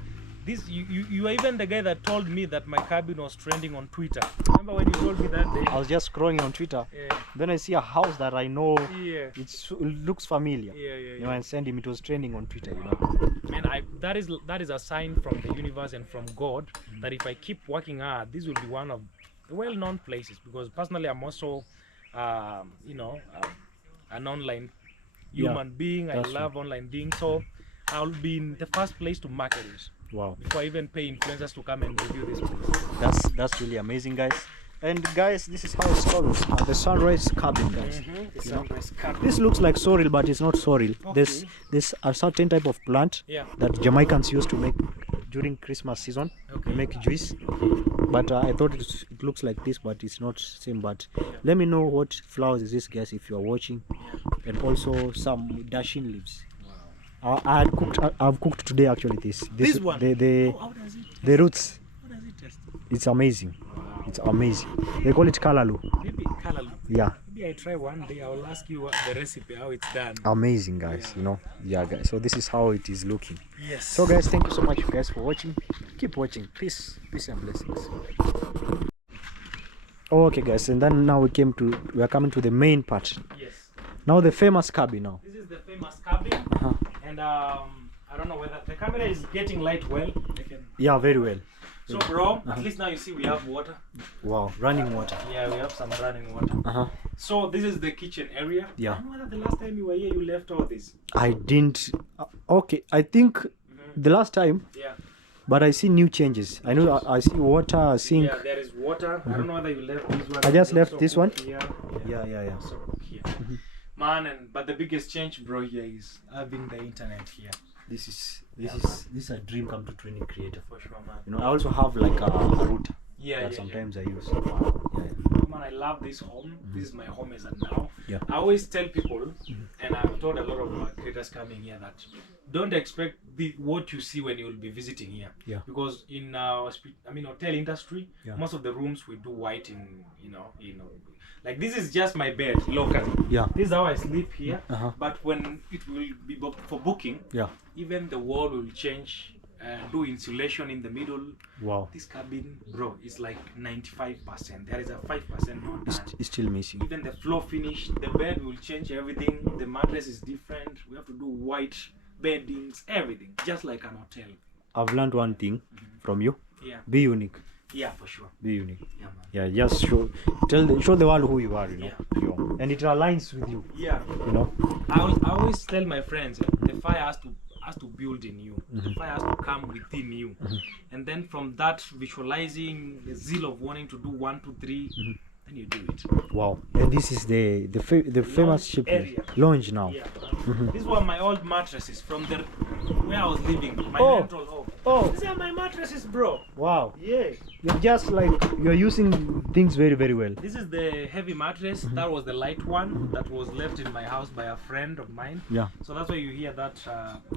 this. You are even the guy that told me that my cabin was trending on Twitter. Remember when you told me that day? I was just scrolling on Twitter. Yeah, Then I see a house that I know yeah, it looks familiar. yeah, You know, yeah. and send him. It was trending on Twitter. You know. Man, that is a sign from the universe and from God that if I keep working hard, this will be one of the well-known places. Because personally, I'm also, you know, an online human being. I that's love online things, so I'll be in the first place to market it Wow. before I even pay influencers to come and review this place. That's really amazing, guys. And guys, this is how it's called, the sunrise cabin, guys. The sunrise cabin. This looks like sorrel, but it's not sorrel. Okay. There's a certain type of plant Yeah. that Jamaicans used to make during Christmas season. Okay. They make juice. But I thought it looks like this, but it's not same. But let me know what flowers is this, guys, if you are watching, and also some dashing leaves. I've cooked today actually. This one? the How does it? the roots. How does it taste? It's amazing. It's amazing. They call it kalalu. Maybe color. Yeah. Maybe I try one day. I will ask you what the recipe, how it's done. Amazing, guys. You know. Yeah, guys. So this is how it is looking. Yes. So guys, thank you so much guys for watching. Keep watching. Peace and blessings. Okay guys, and then now we are coming to the main part. Yes. Now the famous cabin now. This is the famous cabin, Uh-huh. and I don't know whether the camera is getting light well. I can... Yeah, very well. So, bro, at least now you see we have water. Wow, running water. Yeah, we have some running water. Uh-huh. So this is the kitchen area. Yeah. I don't know whether the last time you were here, you left all this. I didn't okay, I think the last time, Yeah. but I see new changes. I know I see water, sink. Yeah, there is water. I don't know whether you left this one. I just You left also this one. cook Here. Yeah. Also cook here. Man, but the biggest change, bro, here is having the internet here. This is a dream come to training creator. For sure, man. You know, I also have like a router Yeah, that yeah, sometimes I use. Wow. Yeah. Man, I love this home. This is my home as of now. Yeah. I always tell people, and I've told a lot of creators coming here that don't expect what you see when you will be visiting here. Yeah. Because in hotel industry, Yeah. most of the rooms we do white in, like this is just my bed locally. Yeah. This is how I sleep here. Uh-huh. But when it will be for booking, Yeah. even the wall will change. Do insulation in the middle. Wow. This cabin, bro, is like 95%. There is a 5% not done. It's still missing. Even the floor finish, the bed will change everything. The mattress is different. We have to do white beddings, everything, just like an hotel. I've learned one thing from you. Yeah, Be unique. yeah, for sure. Be unique. Yeah, man. Yeah, just show the world who you are, you know. Yeah. And it aligns with you, Yeah, you know. I always tell my friends, the fire has to build in you. The fire has to come within you, and then from that visualizing the zeal of wanting to do 1, 2, 3, then you do it. Wow. And this is the famous ship area. lounge now. Yeah. These were my old mattresses from where I was living, my Oh. rental home. Oh, These are my mattresses, bro. wow. Yeah. You're just like you're using things very, very well. This is the heavy mattress. That was the light one that was left in my house by a friend of mine. Yeah. So that's why you hear that.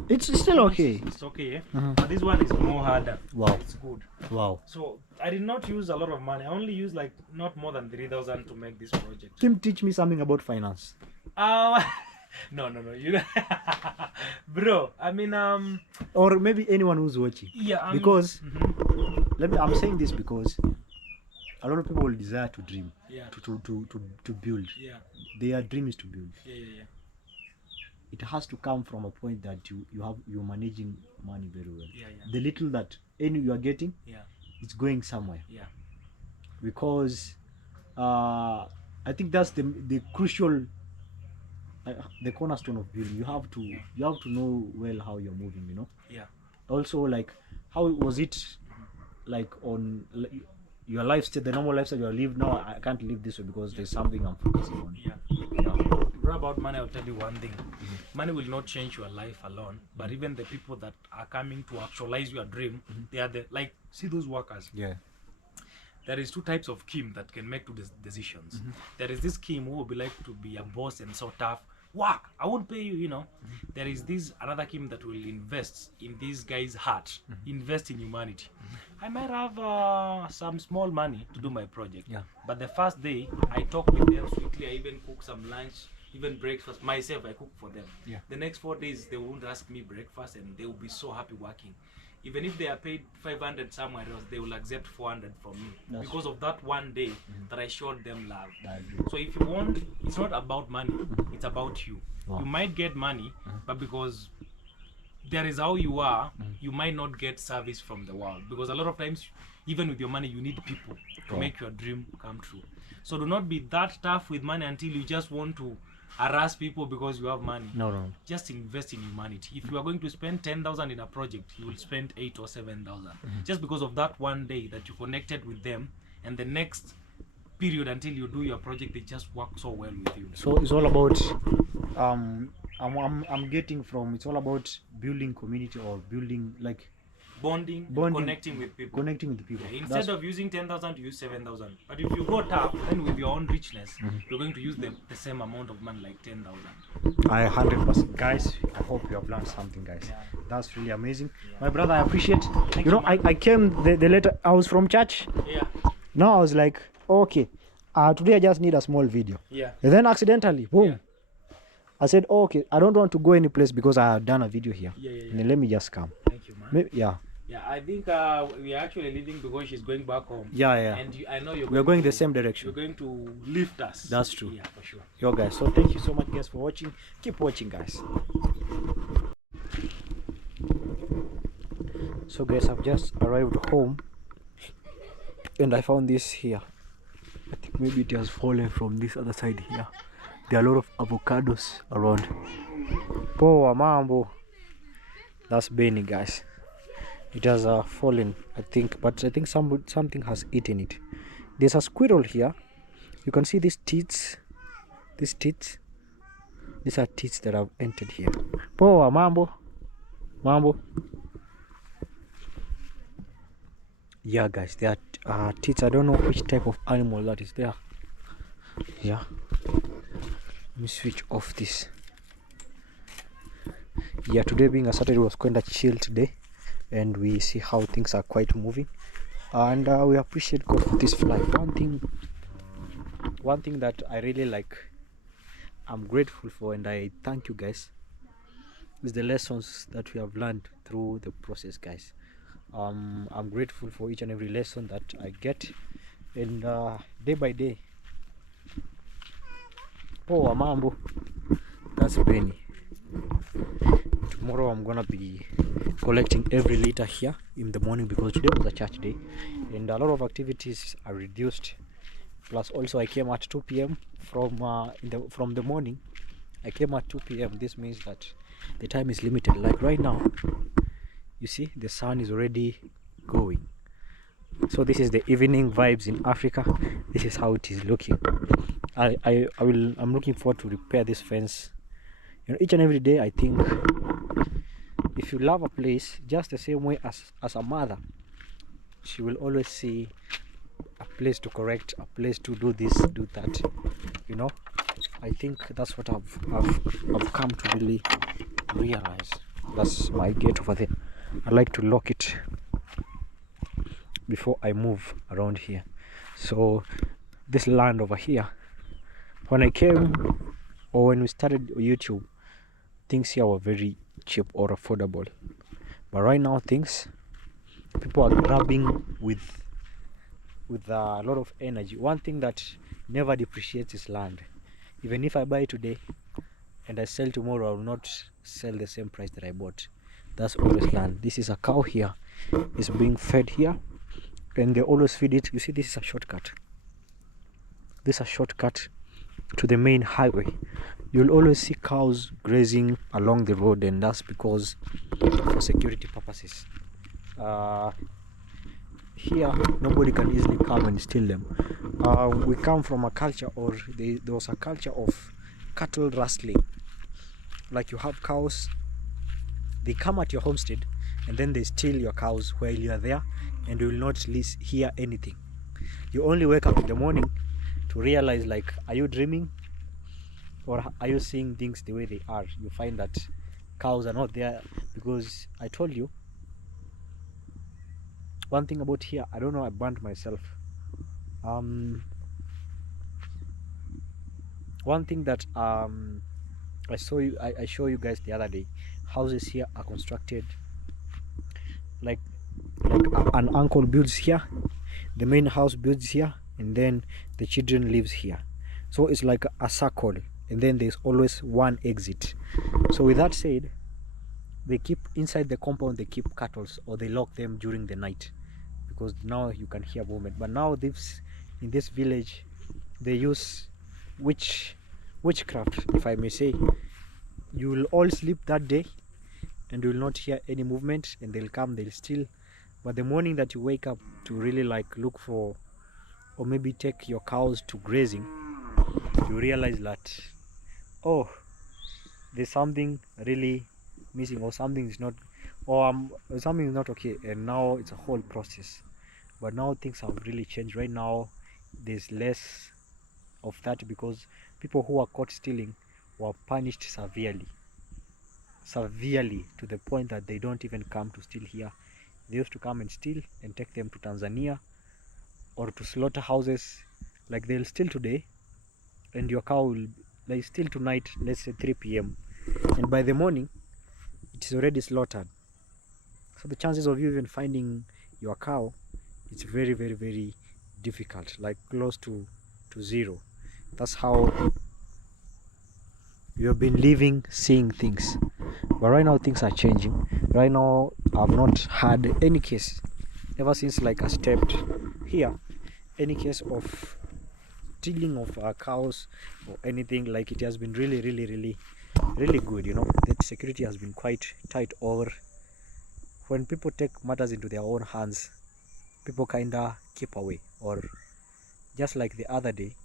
It's still okay. It's okay. But this one is more harder. Wow. It's good. Wow. So I did not use a lot of money. I only used like not more than 3,000 to make this project. Kim, teach me something about finance. Uh, No. You bro, I mean Or maybe anyone who's watching. yeah, Because I'm saying this because a lot of people desire to dream, yeah. to build. Yeah. Their dream is to build. Yeah. It has to come from a point that you're managing money very well. Yeah. The little that you are getting, Yeah. it's going somewhere. Yeah. Because I think that's the crucial, the cornerstone of building. You have to know well how you're moving. Yeah. Also, like, how was it like on your lifestyle, the normal lifestyle you live now? I can't live this way because there's something I'm focusing on. Yeah. Bro, about money, I'll tell you one thing. Money will not change your life alone, but even the people that are coming to actualize your dream, they are see those workers. Yeah. There is two types of Kim that can make two decisions. There is this Kim who will be like to be a boss and so tough. Work, I won't pay you, There is this another Kim that will invest in this guy's heart, invest in humanity. I might have some small money to do my project. Yeah. But the first day, I talk with them sweetly. I even cook some lunch, even breakfast. Myself, I cook for them. Yeah. The next 4 days, they won't ask me breakfast and they will be so happy working. Even if they are paid 500 somewhere else, they will accept 400 from me because of that one day that I showed them love. So if you want, it's not about money, it's about you. Wow. You might get money, but because there is how you are, you might not get service from the world. Because a lot of times, even with your money, you need people to make your dream come true. So do not be that tough with money until you just want to harass people because you have money. No. Just invest in humanity. If you are going to spend 10,000 in a project, you will spend 8 or 7,000 just because of that one day that you connected with them, and the next period until you do your project, they just work so well with you. So it's all about I'm getting from, it's all about building community or building like Bonding, connecting with people. Connecting with people. Yeah, instead of using 10,000, you use 7,000. But if you go tough, then with your own richness, you're going to use the same amount of money, like 10,000. I 100%. Guys, I hope you have learned something, guys. Yeah. That's really amazing. Yeah. My brother, I appreciate. Thank You know, you, I came the later. I was from church. Yeah, Now I was like, okay, today I just need a small video. yeah, And then accidentally, boom. Yeah. I said, okay, I don't want to go any place because I have done a video here. yeah. And then let me just come. Thank you, man. Maybe, yeah. Yeah, I think we are actually leaving because she's going back home. Yeah. And I know you're We're going to, the same You're direction. going to lift us. That's true. Yeah, for sure. Yo, guys. So thank you so much, guys, for watching. Keep watching, guys. So, guys, I've just arrived home and I found this here. I think maybe it has fallen from this other side here. There are a lot of avocados around. Poa mambo. That's Benny, guys. It has fallen, I think, but I think something has eaten it. There's a squirrel here. You can see these teats. These teats. These are teats that have entered here. Poa mambo. Mambo. Yeah, guys, they are teats. I don't know which type of animal that is there. Yeah. Let me switch off this. Yeah, today being a Saturday was kind of chill today, and we see how things are quite moving, and we appreciate God for this flight. One thing that I really like, I'm grateful for, and I thank you guys, is the lessons that we have learned through the process, guys. I'm grateful for each and every lesson that I get, and day by day. Oh, mambo. That's Benny. Tomorrow I'm gonna be collecting every liter here in the morning because today was a church day and a lot of activities are reduced. Plus also I came at 2 p.m. from the morning. I came at 2 p.m. This means that the time is limited. Like right now, you see the sun is already going. So this is the evening vibes in Africa. This is how it is looking. I'm looking forward to repair this fence. You know, each and every day I think if you love a place just the same way as a mother, she will always see a place to correct, a place to do this, do that. You know, I think that's what I've come to really realize. That's my gate over there. I like to lock it before I move around here. So this land over here, when I came or when we started YouTube, things here were very cheap or affordable, but right now people are grabbing with a lot of energy. One thing that never depreciates is land. Even if I buy today and I sell tomorrow, I will not sell the same price that I bought. That's always land. This is a cow here, it's being fed here, and they always feed it. You see, this is a shortcut. This is a shortcut to the main highway. You'll always see cows grazing along the road, and that's because for security purposes. Here nobody can easily come and steal them. We come from a culture, or there was a culture of cattle rustling. Like, you have cows, they come at your homestead and then they steal your cows while you are there, and you will not hear anything. You only wake up in the morning to realize, like, are you dreaming or are you seeing things the way they are? You find that cows are not there, because I told you one thing about here. I don't know, I burnt myself. One thing that I show you guys the other day, houses here are constructed like an uncle builds here, the main house builds here, and then the children lives here. So it's like a circle, and then there's always one exit. So with that said, they keep inside the compound, they keep cattle, or they lock them during the night, because now you can hear movement. But now in this village, they use witchcraft, if I may say. You will all sleep that day and you will not hear any movement, and they'll come, they'll steal. But the morning that you wake up to really like look for, or maybe take your cows to grazing, you realize that, oh, there's something really missing, or something is not, or something is not okay, and now it's a whole process. But now things have really changed. Right now there's less of that, because people who are caught stealing were punished severely, to the point that they don't even come to steal here. They used to come and steal and take them to Tanzania or to slaughterhouses. Like, they'll steal today and your cow will, like, steal tonight, let's say 3 p.m, and by the morning it is already slaughtered. So the chances of you even finding your cow, it's very, very, very difficult, like close to zero. That's how you have been living, seeing things. But right now things are changing. Right now I've not had any case ever since, like, I stepped here, any case of stealing of cows or anything. Like, it has been really, really, really, really good. You know, the security has been quite tight. Or when people take matters into their own hands, people kinda keep away. Or just like the other day,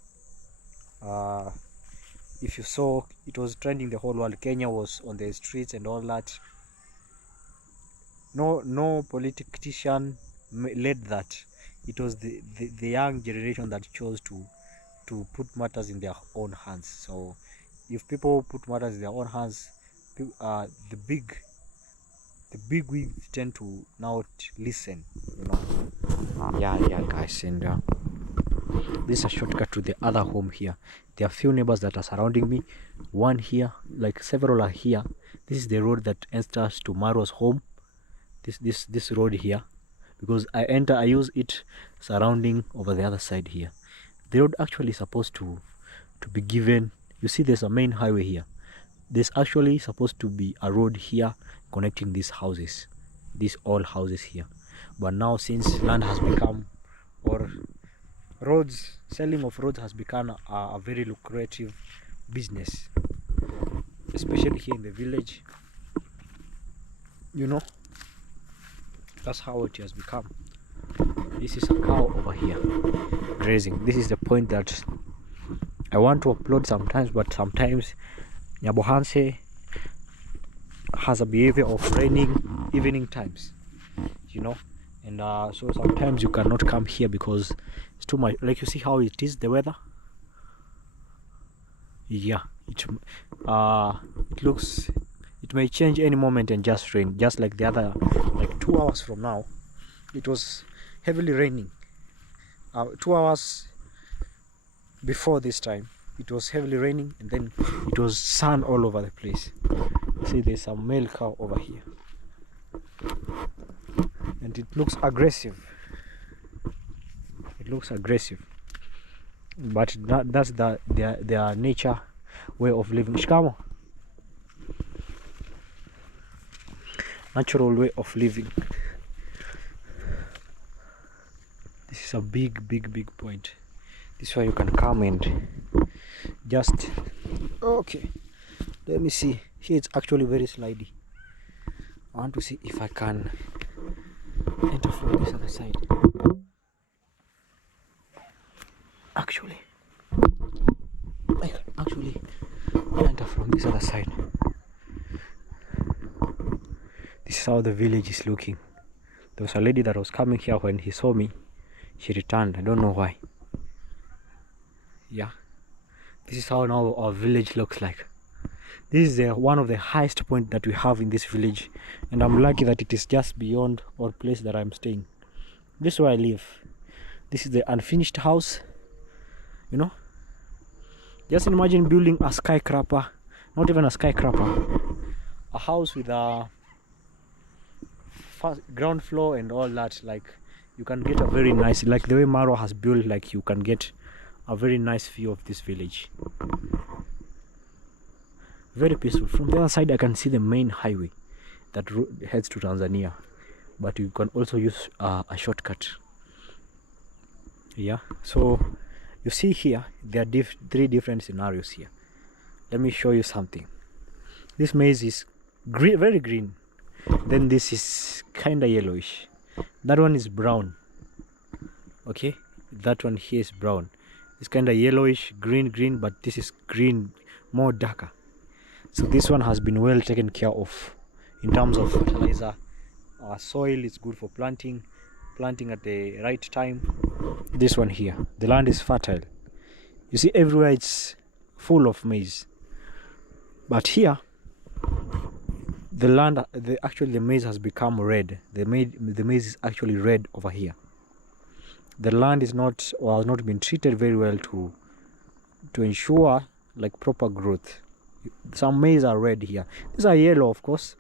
if you saw, it was trending the whole world. Kenya was on the streets and all that. No politician led that. It was the young generation that chose to put matters in their own hands. So if people put matters in their own hands, the big wigs tend to now listen, you know. Yeah guys, and this is a shortcut to the other home here. There are few neighbors that are surrounding me. One here, like several are here. This is the road that enters to Maro's home. This road here, because I use it surrounding over the other side here. The road actually supposed to be given. You see, there's a main highway here. There's actually supposed to be a road here connecting these houses, these all houses here. But now, since land has become, or roads, selling of roads has become a very lucrative business, especially here in the village, you know. That's how it has become. This is a cow over here grazing. This is the point that I want to upload sometimes, but sometimes Nyabohanse has a behavior of raining evening times, you know, and so sometimes you cannot come here because it's too much. Like, you see how it is, the weather. Yeah, it looks, it may change any moment and just rain, just like the other, like 2 hours from now it was heavily raining. 2 hours before this time it was heavily raining, and then it was sun all over the place. See, there's a male cow over here, and it looks aggressive. It looks aggressive, but that's their nature way of living. Shikamo. Natural way of living. This is a big point. This is why you can come and just, okay, let me see. Here it's actually very slidey. I want to see if I can enter from this other side. Actually, I can actually enter from this other side. This is how the village is looking. There was a lady that was coming here. When he saw me, she returned. I don't know why. Yeah, this is how now our village looks like. This is one of the highest point that we have in this village, and I'm lucky that it is just beyond our place that I'm staying. This is where I live. This is the unfinished house, you know. Just imagine building a skyscraper, not even a skyscraper, a house with a ground floor and all that. Like, you can get a very nice, like the way Maro has built, like you can get a very nice view of this village. Very peaceful. From the other side I can see the main highway that heads to Tanzania, but you can also use a shortcut. Yeah, so you see here there are three different scenarios here. Let me show you something. This maize is green, very green. Then this is kind of yellowish. That one is brown. Okay, that one here is brown. It's kind of yellowish, green, but this is green, more darker. So this one has been well taken care of in terms of fertilizer. Soil is good for planting at the right time. This one here, the land is fertile. You see everywhere it's full of maize. But here, the land, actually the maize has become red. The maize is actually red over here. The land is not, or has not been treated very well to ensure like proper growth. Some maize are red here. These are yellow, of course,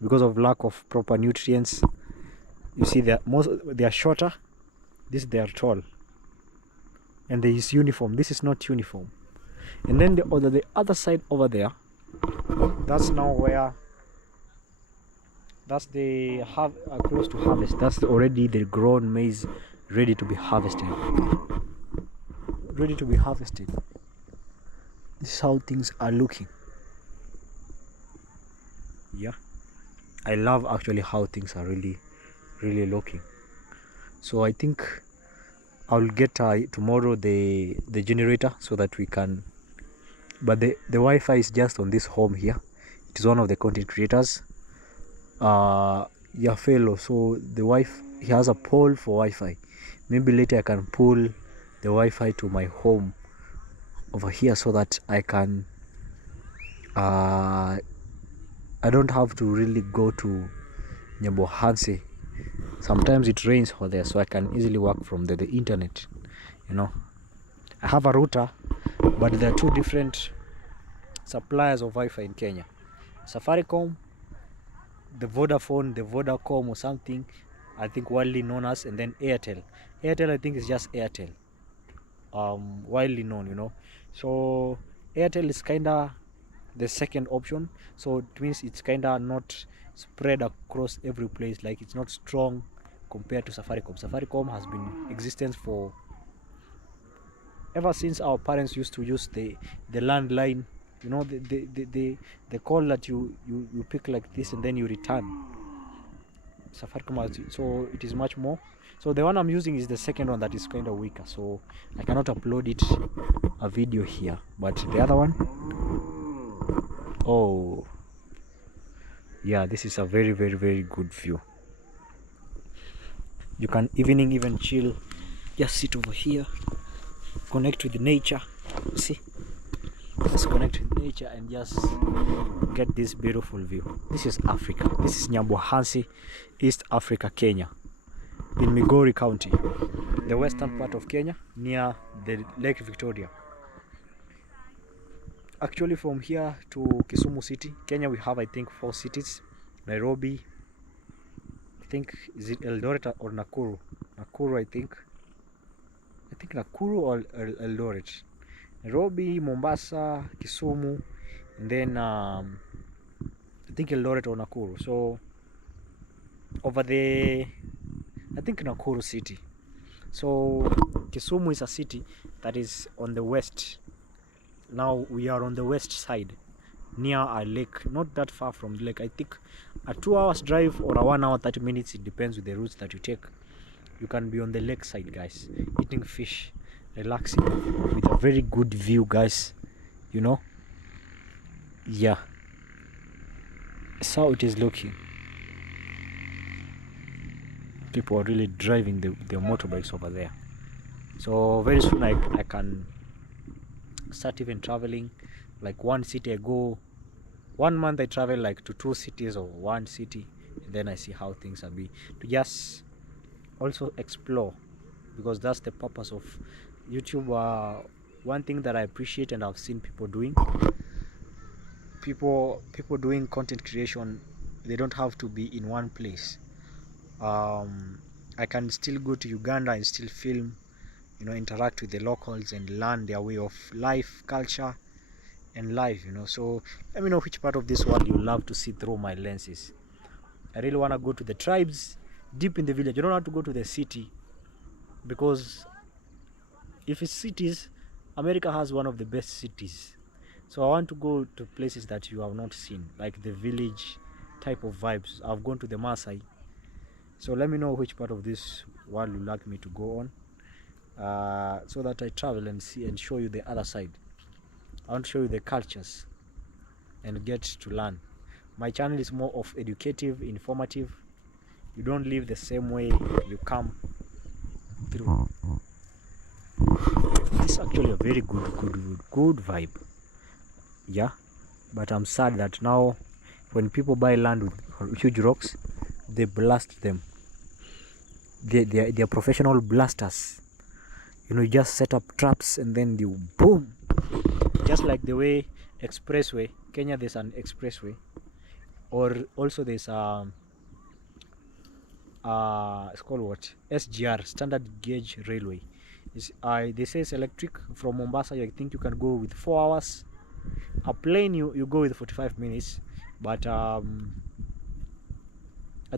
because of lack of proper nutrients. You see, they are shorter. This they are tall, and there is uniform. This is not uniform. And then the other side over there, that's now where, that's the close to harvest. That's already the grown maize, ready to be harvested. Ready to be harvested. This is how things are looking. Yeah, I love actually how things are really looking. So I think I'll get tomorrow the generator so that we can, but the Wi-Fi is just on this home here. It is one of the content creators, yeah, fellow. So he has a pole for Wi-Fi. Maybe later I can pull the Wi-Fi to my home over here so that I can I don't have to really go to Nyambohansi. Sometimes it rains over there, so I can easily work from the internet, you know. I have a router, but there are two different suppliers of Wi-Fi in Kenya. Safaricom, the Vodafone, the Vodacom or something, I think widely known as, and then Airtel. Airtel, I think, is just Airtel, widely known, you know. So Airtel is kinda the second option, so it means it's kinda not spread across every place, like it's not strong compared to Safaricom. Safaricom has been in existence for ever since our parents used to use the landline, you know, the call that you pick like this and then you return. Safaricom has, so it is much more. So the one I'm using is the second one that is kind of weaker, so I cannot upload it a video here. But the other one, oh yeah, this is a very good view. You can even chill, just sit over here, connect with nature. See, just connect with nature and just get this beautiful view. This is Africa. This is Nyambohansi, East Africa, Kenya, in Migori County, the western part of Kenya, near the Lake Victoria. actually from here to Kisumu city, Kenya, we have I think 4 cities. Nairobi, I think, is it Eldoret or Nakuru? Nakuru, I think Nakuru or Eldoret. Nairobi, Mombasa, Kisumu, and then I think Eldoret or Nakuru. So over the, I think Nakuru city. So Kisumu is a city that is on the west. Now we are on the west side, near a lake, not that far from the lake. I think a 2 hours drive or a 1 hour 30 minutes, it depends with the routes that you take. You can be on the lake side, guys, eating fish, relaxing with a very good view, guys, you know. Yeah, that's how it is looking. People are really driving their motorbikes over there. So very soon I can start even traveling. Like one city I go, 1 month I travel like to 2 cities or 1 city, and then I see how things are be, to just also explore, because that's the purpose of YouTube. One thing that I appreciate and I've seen people doing, people doing content creation, they don't have to be in one place. I can still go to Uganda and still film, you know, interact with the locals and learn their way of life, culture and life, you know. So let me know which part of this world you love to see through my lenses. I really want to go to the tribes deep in the village. You don't have to go to the city, because if it's cities, America has one of the best cities. So I want to go to places that you have not seen, like the village type of vibes. I've gone to the Maasai. So let me know which part of this world you'd like me to go on, so that I travel and see and show you the other side. I want to show you the cultures and get to learn. My channel is more of educative, informative. You don't live the same way you come through. It's actually a very good vibe. Yeah, but I'm sad that now when people buy land with huge rocks, they blast them. They're professional blasters. You know, you just set up traps and then you boom. Just like the way expressway, Kenya, there's an expressway, or also there's it's called what? SGR, standard gauge railway. They say it's electric. From Mombasa, I think you can go with 4 hours. A plane you go with 45 minutes, but I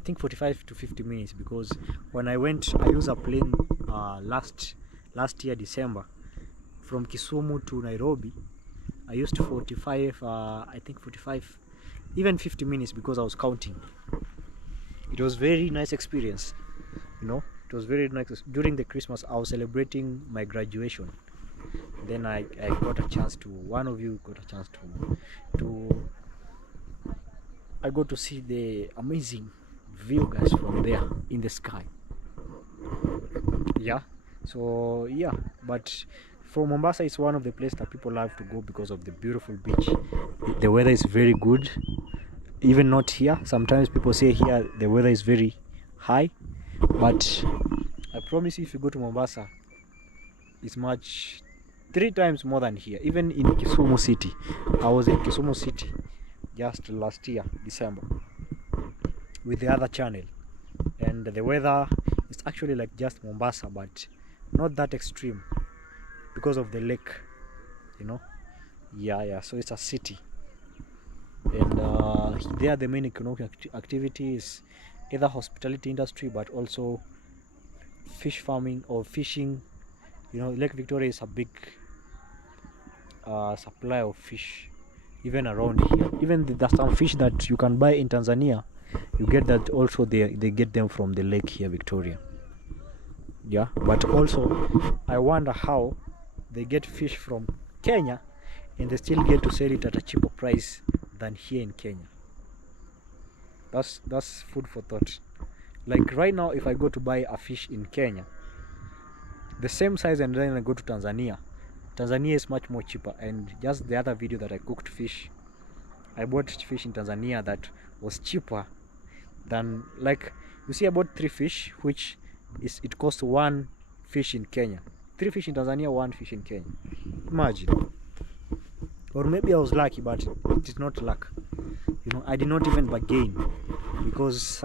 think 45 to 50 minutes, because when I went, I used a plane last year December from Kisumu to Nairobi. I used 45, I think 45, even 50 minutes, because I was counting. It was very nice experience, you know. It was very nice. During the Christmas, I was celebrating my graduation. Then I got a chance to, one of you got a chance to I got to see the amazing view, guys, from there in the sky. Yeah, so yeah, but from Mombasa, it's one of the places that people love to go because of the beautiful beach. The weather is very good. Even not here, sometimes people say here the weather is very high, but I promise you, if you go to Mombasa, it's much 3 times more than here. Even in Kisumu city, I was in Kisumu city just last year December with the other channel, and the weather is actually like just Mombasa, but not that extreme because of the lake, you know. Yeah, so it's a city, and there the main economic activity is either hospitality industry, but also fish farming or fishing. You know, Lake Victoria is a big supply of fish, even around here. Even there's some fish that you can buy in Tanzania, you get that also they get them from the lake here, Victoria. Yeah, but also I wonder how they get fish from Kenya and they still get to sell it at a cheaper price than here in Kenya. That's food for thought. Like right now, if I go to buy a fish in Kenya, the same size, and then I go to Tanzania is much more cheaper. And just the other video that I cooked fish, I bought fish in Tanzania that was cheaper than, like, you see, I bought 3 fish, which is, it costs 1 fish in Kenya. 3 fish in Tanzania, 1 fish in Kenya. Imagine or maybe I was lucky, but it is not luck. You know, I did not even bargain because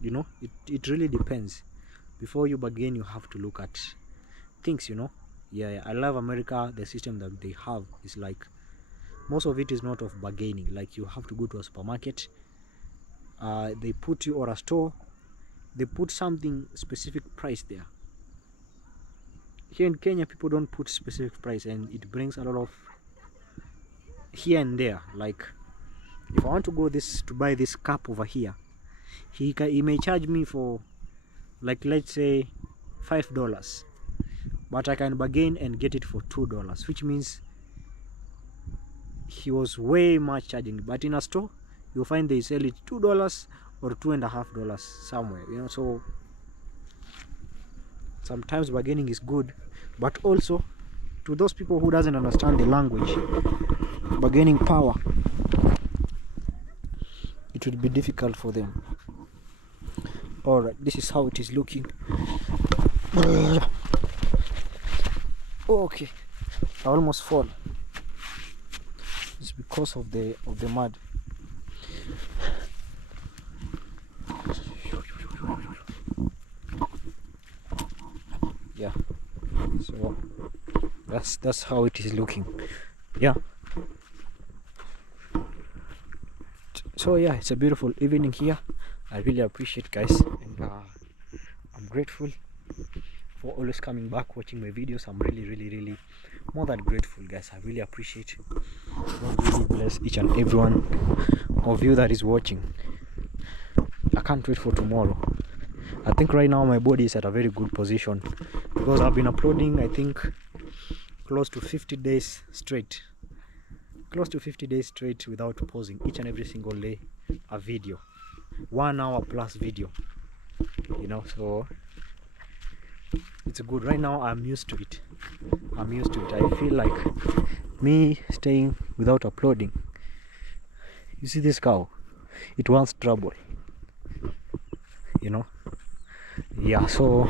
you know, it really depends. Before you bargain, you have to look at things, you know. Yeah, I love America. The system that they have is like, most of it is not of bargaining. Like, you have to go to a supermarket, they put you, or a store, they put something specific price there. Here in Kenya, people don't put specific price, and it brings a lot of here and there. Like, if I want to go to buy this cup over here, he may charge me for, like, let's say $5, but I can bargain and get it for $2, which means he was way much charging. But in a store, you'll find they sell it $2 or $2.50 somewhere, you know. So sometimes bargaining is good, but also to those people who doesn't understand the language, bargaining power, it will be difficult for them. All right, this is how it is looking. Okay, I almost fall. It's because of the mud. Yeah, so that's how it is looking. Yeah, so yeah, it's a beautiful evening here. I really appreciate, guys, and I'm grateful for always coming back, watching my videos. I'm really more than grateful, guys. I really appreciate. God really bless each and every one of you that is watching. I can't wait for tomorrow. I think right now my body is at a very good position because I've been uploading, I think, close to 50 days straight. Close to 50 days straight without pausing, each and every single day a video, 1 hour plus video, you know. So it's good. Right now I'm used to it. I feel like me staying without uploading. You see this cow, it wants trouble, you know. Yeah, so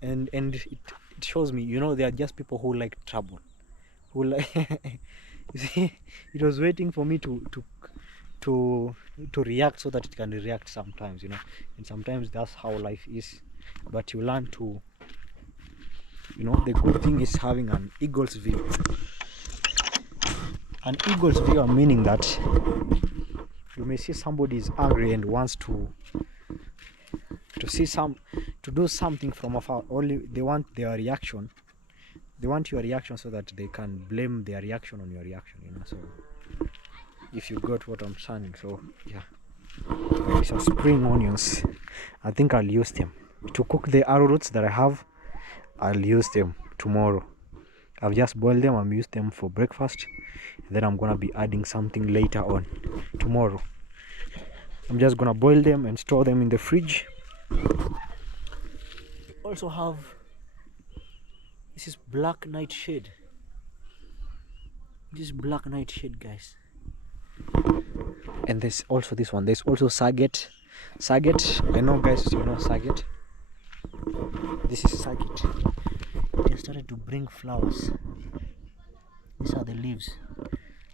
and it shows me, you know, there are just people who like trouble, who like you see, it was waiting for me to react so that it can react sometimes, you know. And sometimes that's how life is, but you learn to, you know. The good thing is having an eagle's view. An eagle's view, meaning that you may see somebody is angry and wants to do something from afar. Only they want their reaction. They want your reaction so that they can blame their reaction on your reaction, you know. So if you got what I'm saying. So yeah, these are spring onions. I think I'll use them to cook the arrowroots that I have. I'll use them tomorrow. I've just boiled them. I'm used them for breakfast, and then I'm gonna be adding something later on tomorrow. I'm just gonna boil them and store them in the fridge. Also have, this is black nightshade. This is black nightshade, guys. And there's also this one. There's also saget. I know, guys, you know saget. This is saget. They started to bring flowers. These are the leaves.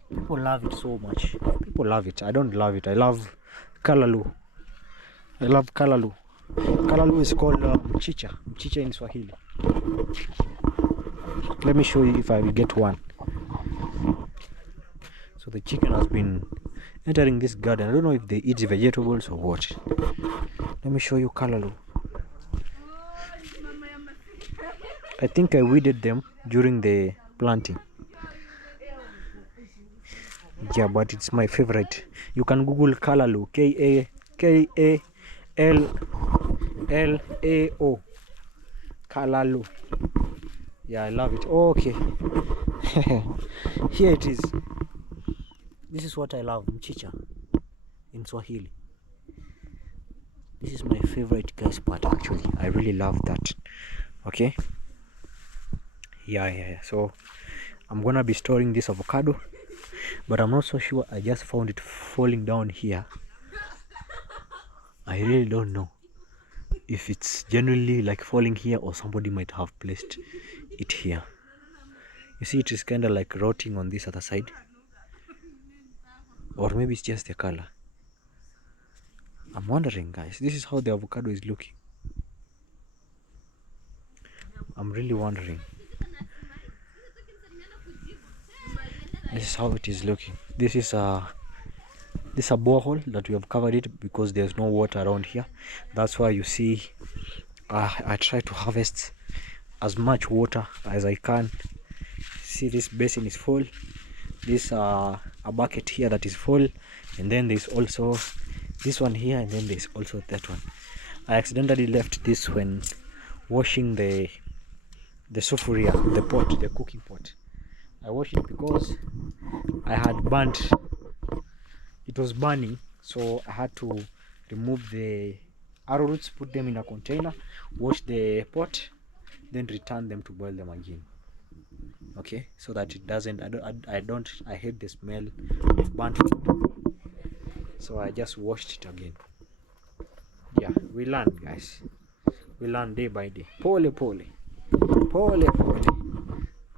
People love it so much. People love it. I don't love it. I love kalalu. Kalalu is called mchicha in Swahili. Let me show you if I will get one. So the chicken has been entering this garden. I don't know if they eat vegetables or what. Let me show you kalalu. I think I weeded them during the planting. Yeah, but it's my favorite. You can Google kalalu, K-A-L-L-A-O, kalalu. Yeah, I love it. Okay. Here it is. This is what I love, mchicha in Swahili. This is my favorite, guys, part actually. I really love that. Okay. Yeah. So I'm gonna be storing this avocado, but I'm not so sure. I just found it falling down here. I really don't know if it's generally like falling here or somebody might have placed it here. You see, it is kind of like rotting on this other side, or maybe it's just the color. I'm wondering, guys. This is how the avocado is looking. I'm really wondering. This is how it is looking. This is a borehole that we have covered it because there's no water around here. That's why you see I try to harvest as much water as I can. See, this basin is full. This a bucket here that is full, and then there's also this one here, and then there's also that one. I accidentally left this when washing the sufuria, the pot, the cooking pot. I washed it because I had burnt, it was burning, so I had to remove the arrowroots, put them in a container, wash the pot, then return them to boil them again. Okay, so that it doesn't, I hate the smell of burnt food, so I just washed it again. Yeah, we learn, guys. We learn day by day. Pole pole, pole pole.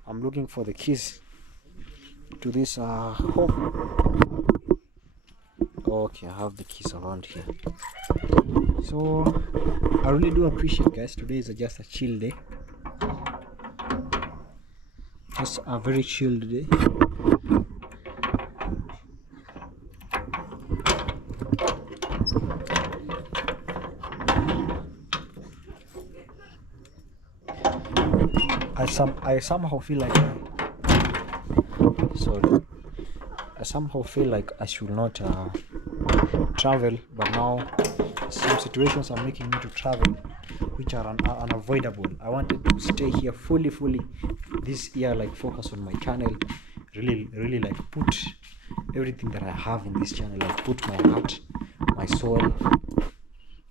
I'm looking for the keys to this home. Okay, I have the keys around here. So I really do appreciate, guys. Today is just a chill day. Just a very chilled day. I somehow feel like I somehow feel like I should not travel, but now some situations are making me to travel, which are unavoidable. I wanted to stay here fully this year, like focus on my channel, really like put everything that I have in this channel, like put my heart, my soul,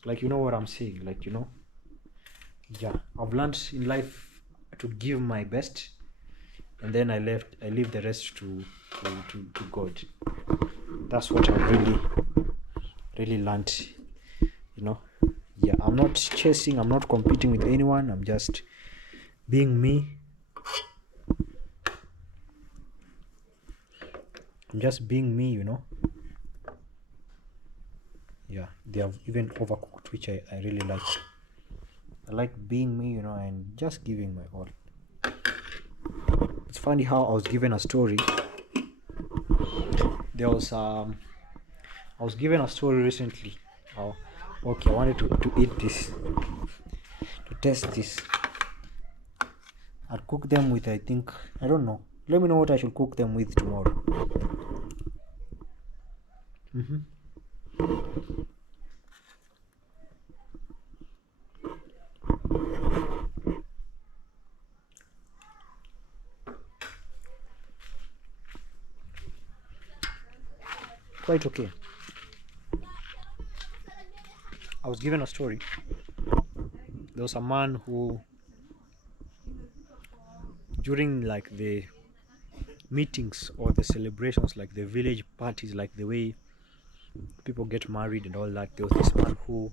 like, you know what I'm saying, like, you know. Yeah, I've learned in life to give my best, and then I leave the rest to God. That's what I really learned, you know. Yeah, I'm not chasing, I'm not competing with anyone, I'm just being me. I'm just being me, you know. Yeah, they have even overcooked, which I really like. I like being me, you know, and just giving my all. It's funny how I was given a story. There was I was given a story recently. Oh, okay, I wanted to eat this, to test this. I'll cook them with, I think, I don't know. Let me know what I should cook them with tomorrow. Quite okay. I was given a story. There was a man who, during like the meetings or the celebrations, like the village parties, like the way people get married and all that, there was this man who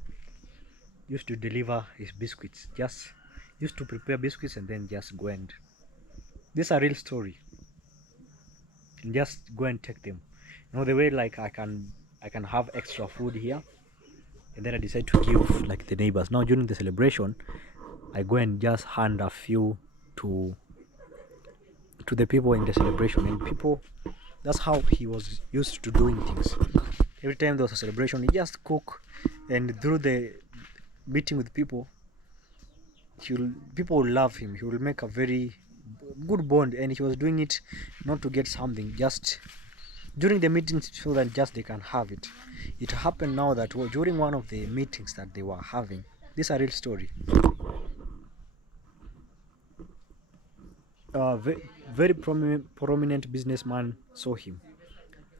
used to deliver his biscuits, just used to prepare biscuits and then just go and, this is a real story, and just go and take them. You know, the way like I can have extra food here, and then I decide to give like the neighbors. Now during the celebration, I go and just hand a few to the people in the celebration, and people, that's how he was used to doing things. Every time there was a celebration, he just cook, and through the meeting with people, people will love him. He will make a very good bond, and he was doing it not to get something, just during the meetings so that just they can have it. It happened now that during one of the meetings that they were having, this is a real story. Very prominent businessman saw him,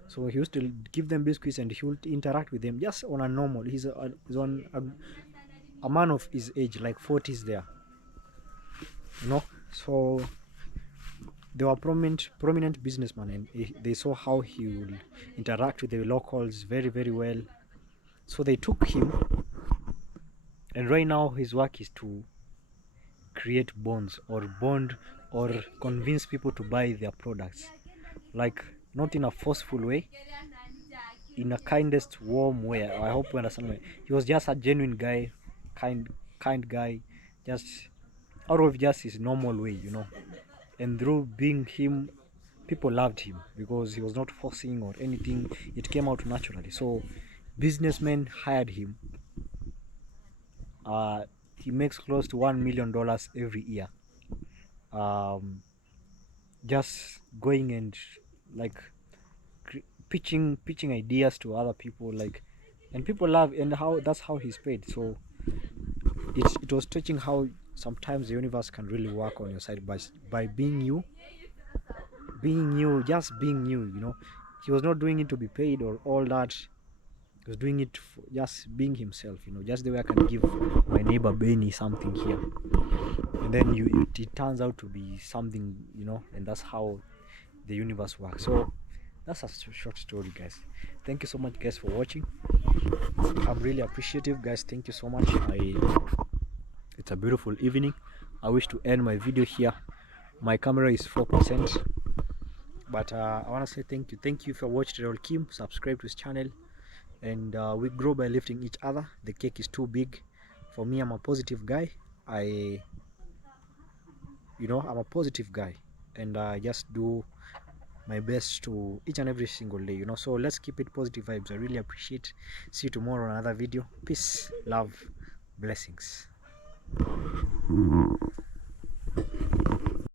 so he used to give them biscuits and he would interact with them just on a normal. He's on a man of his age, like 40s there, you know. So they were prominent businessman, and they saw how he would interact with the locals very well. So they took him, and right now his work is to create bonds or bond or convince people to buy their products, like not in a forceful way, in a kindest warm way. I hope you understand me. He was just a genuine guy, kind guy, just out of just his normal way, you know. And through being him, people loved him because he was not forcing or anything. It came out naturally. So businessmen hired him. He makes close to $1 million every year, just going and like pitching ideas to other people, like, and people love, and how that's how he's paid. So it was touching how sometimes the universe can really work on your side by being you, just being you, you know. He was not doing it to be paid or all that. He was doing it for just being himself, you know, just the way I can give my neighbor Benny something here, and then it turns out to be something, you know. And that's how the universe works. So that's a short story, guys. Thank you so much, guys, for watching. I'm really appreciative, guys. Thank you so much. It's a beautiful evening. I wish to end my video here. My camera is 4%, but I want to say thank you for watching Errol Kim. Subscribe to his channel, and we grow by lifting each other. The cake is too big for me. I'm a positive guy. I'm a positive guy, and I just do my best to each and every single day, you know. So let's keep it positive vibes. I really appreciate. See you tomorrow on another video. Peace, love, blessings.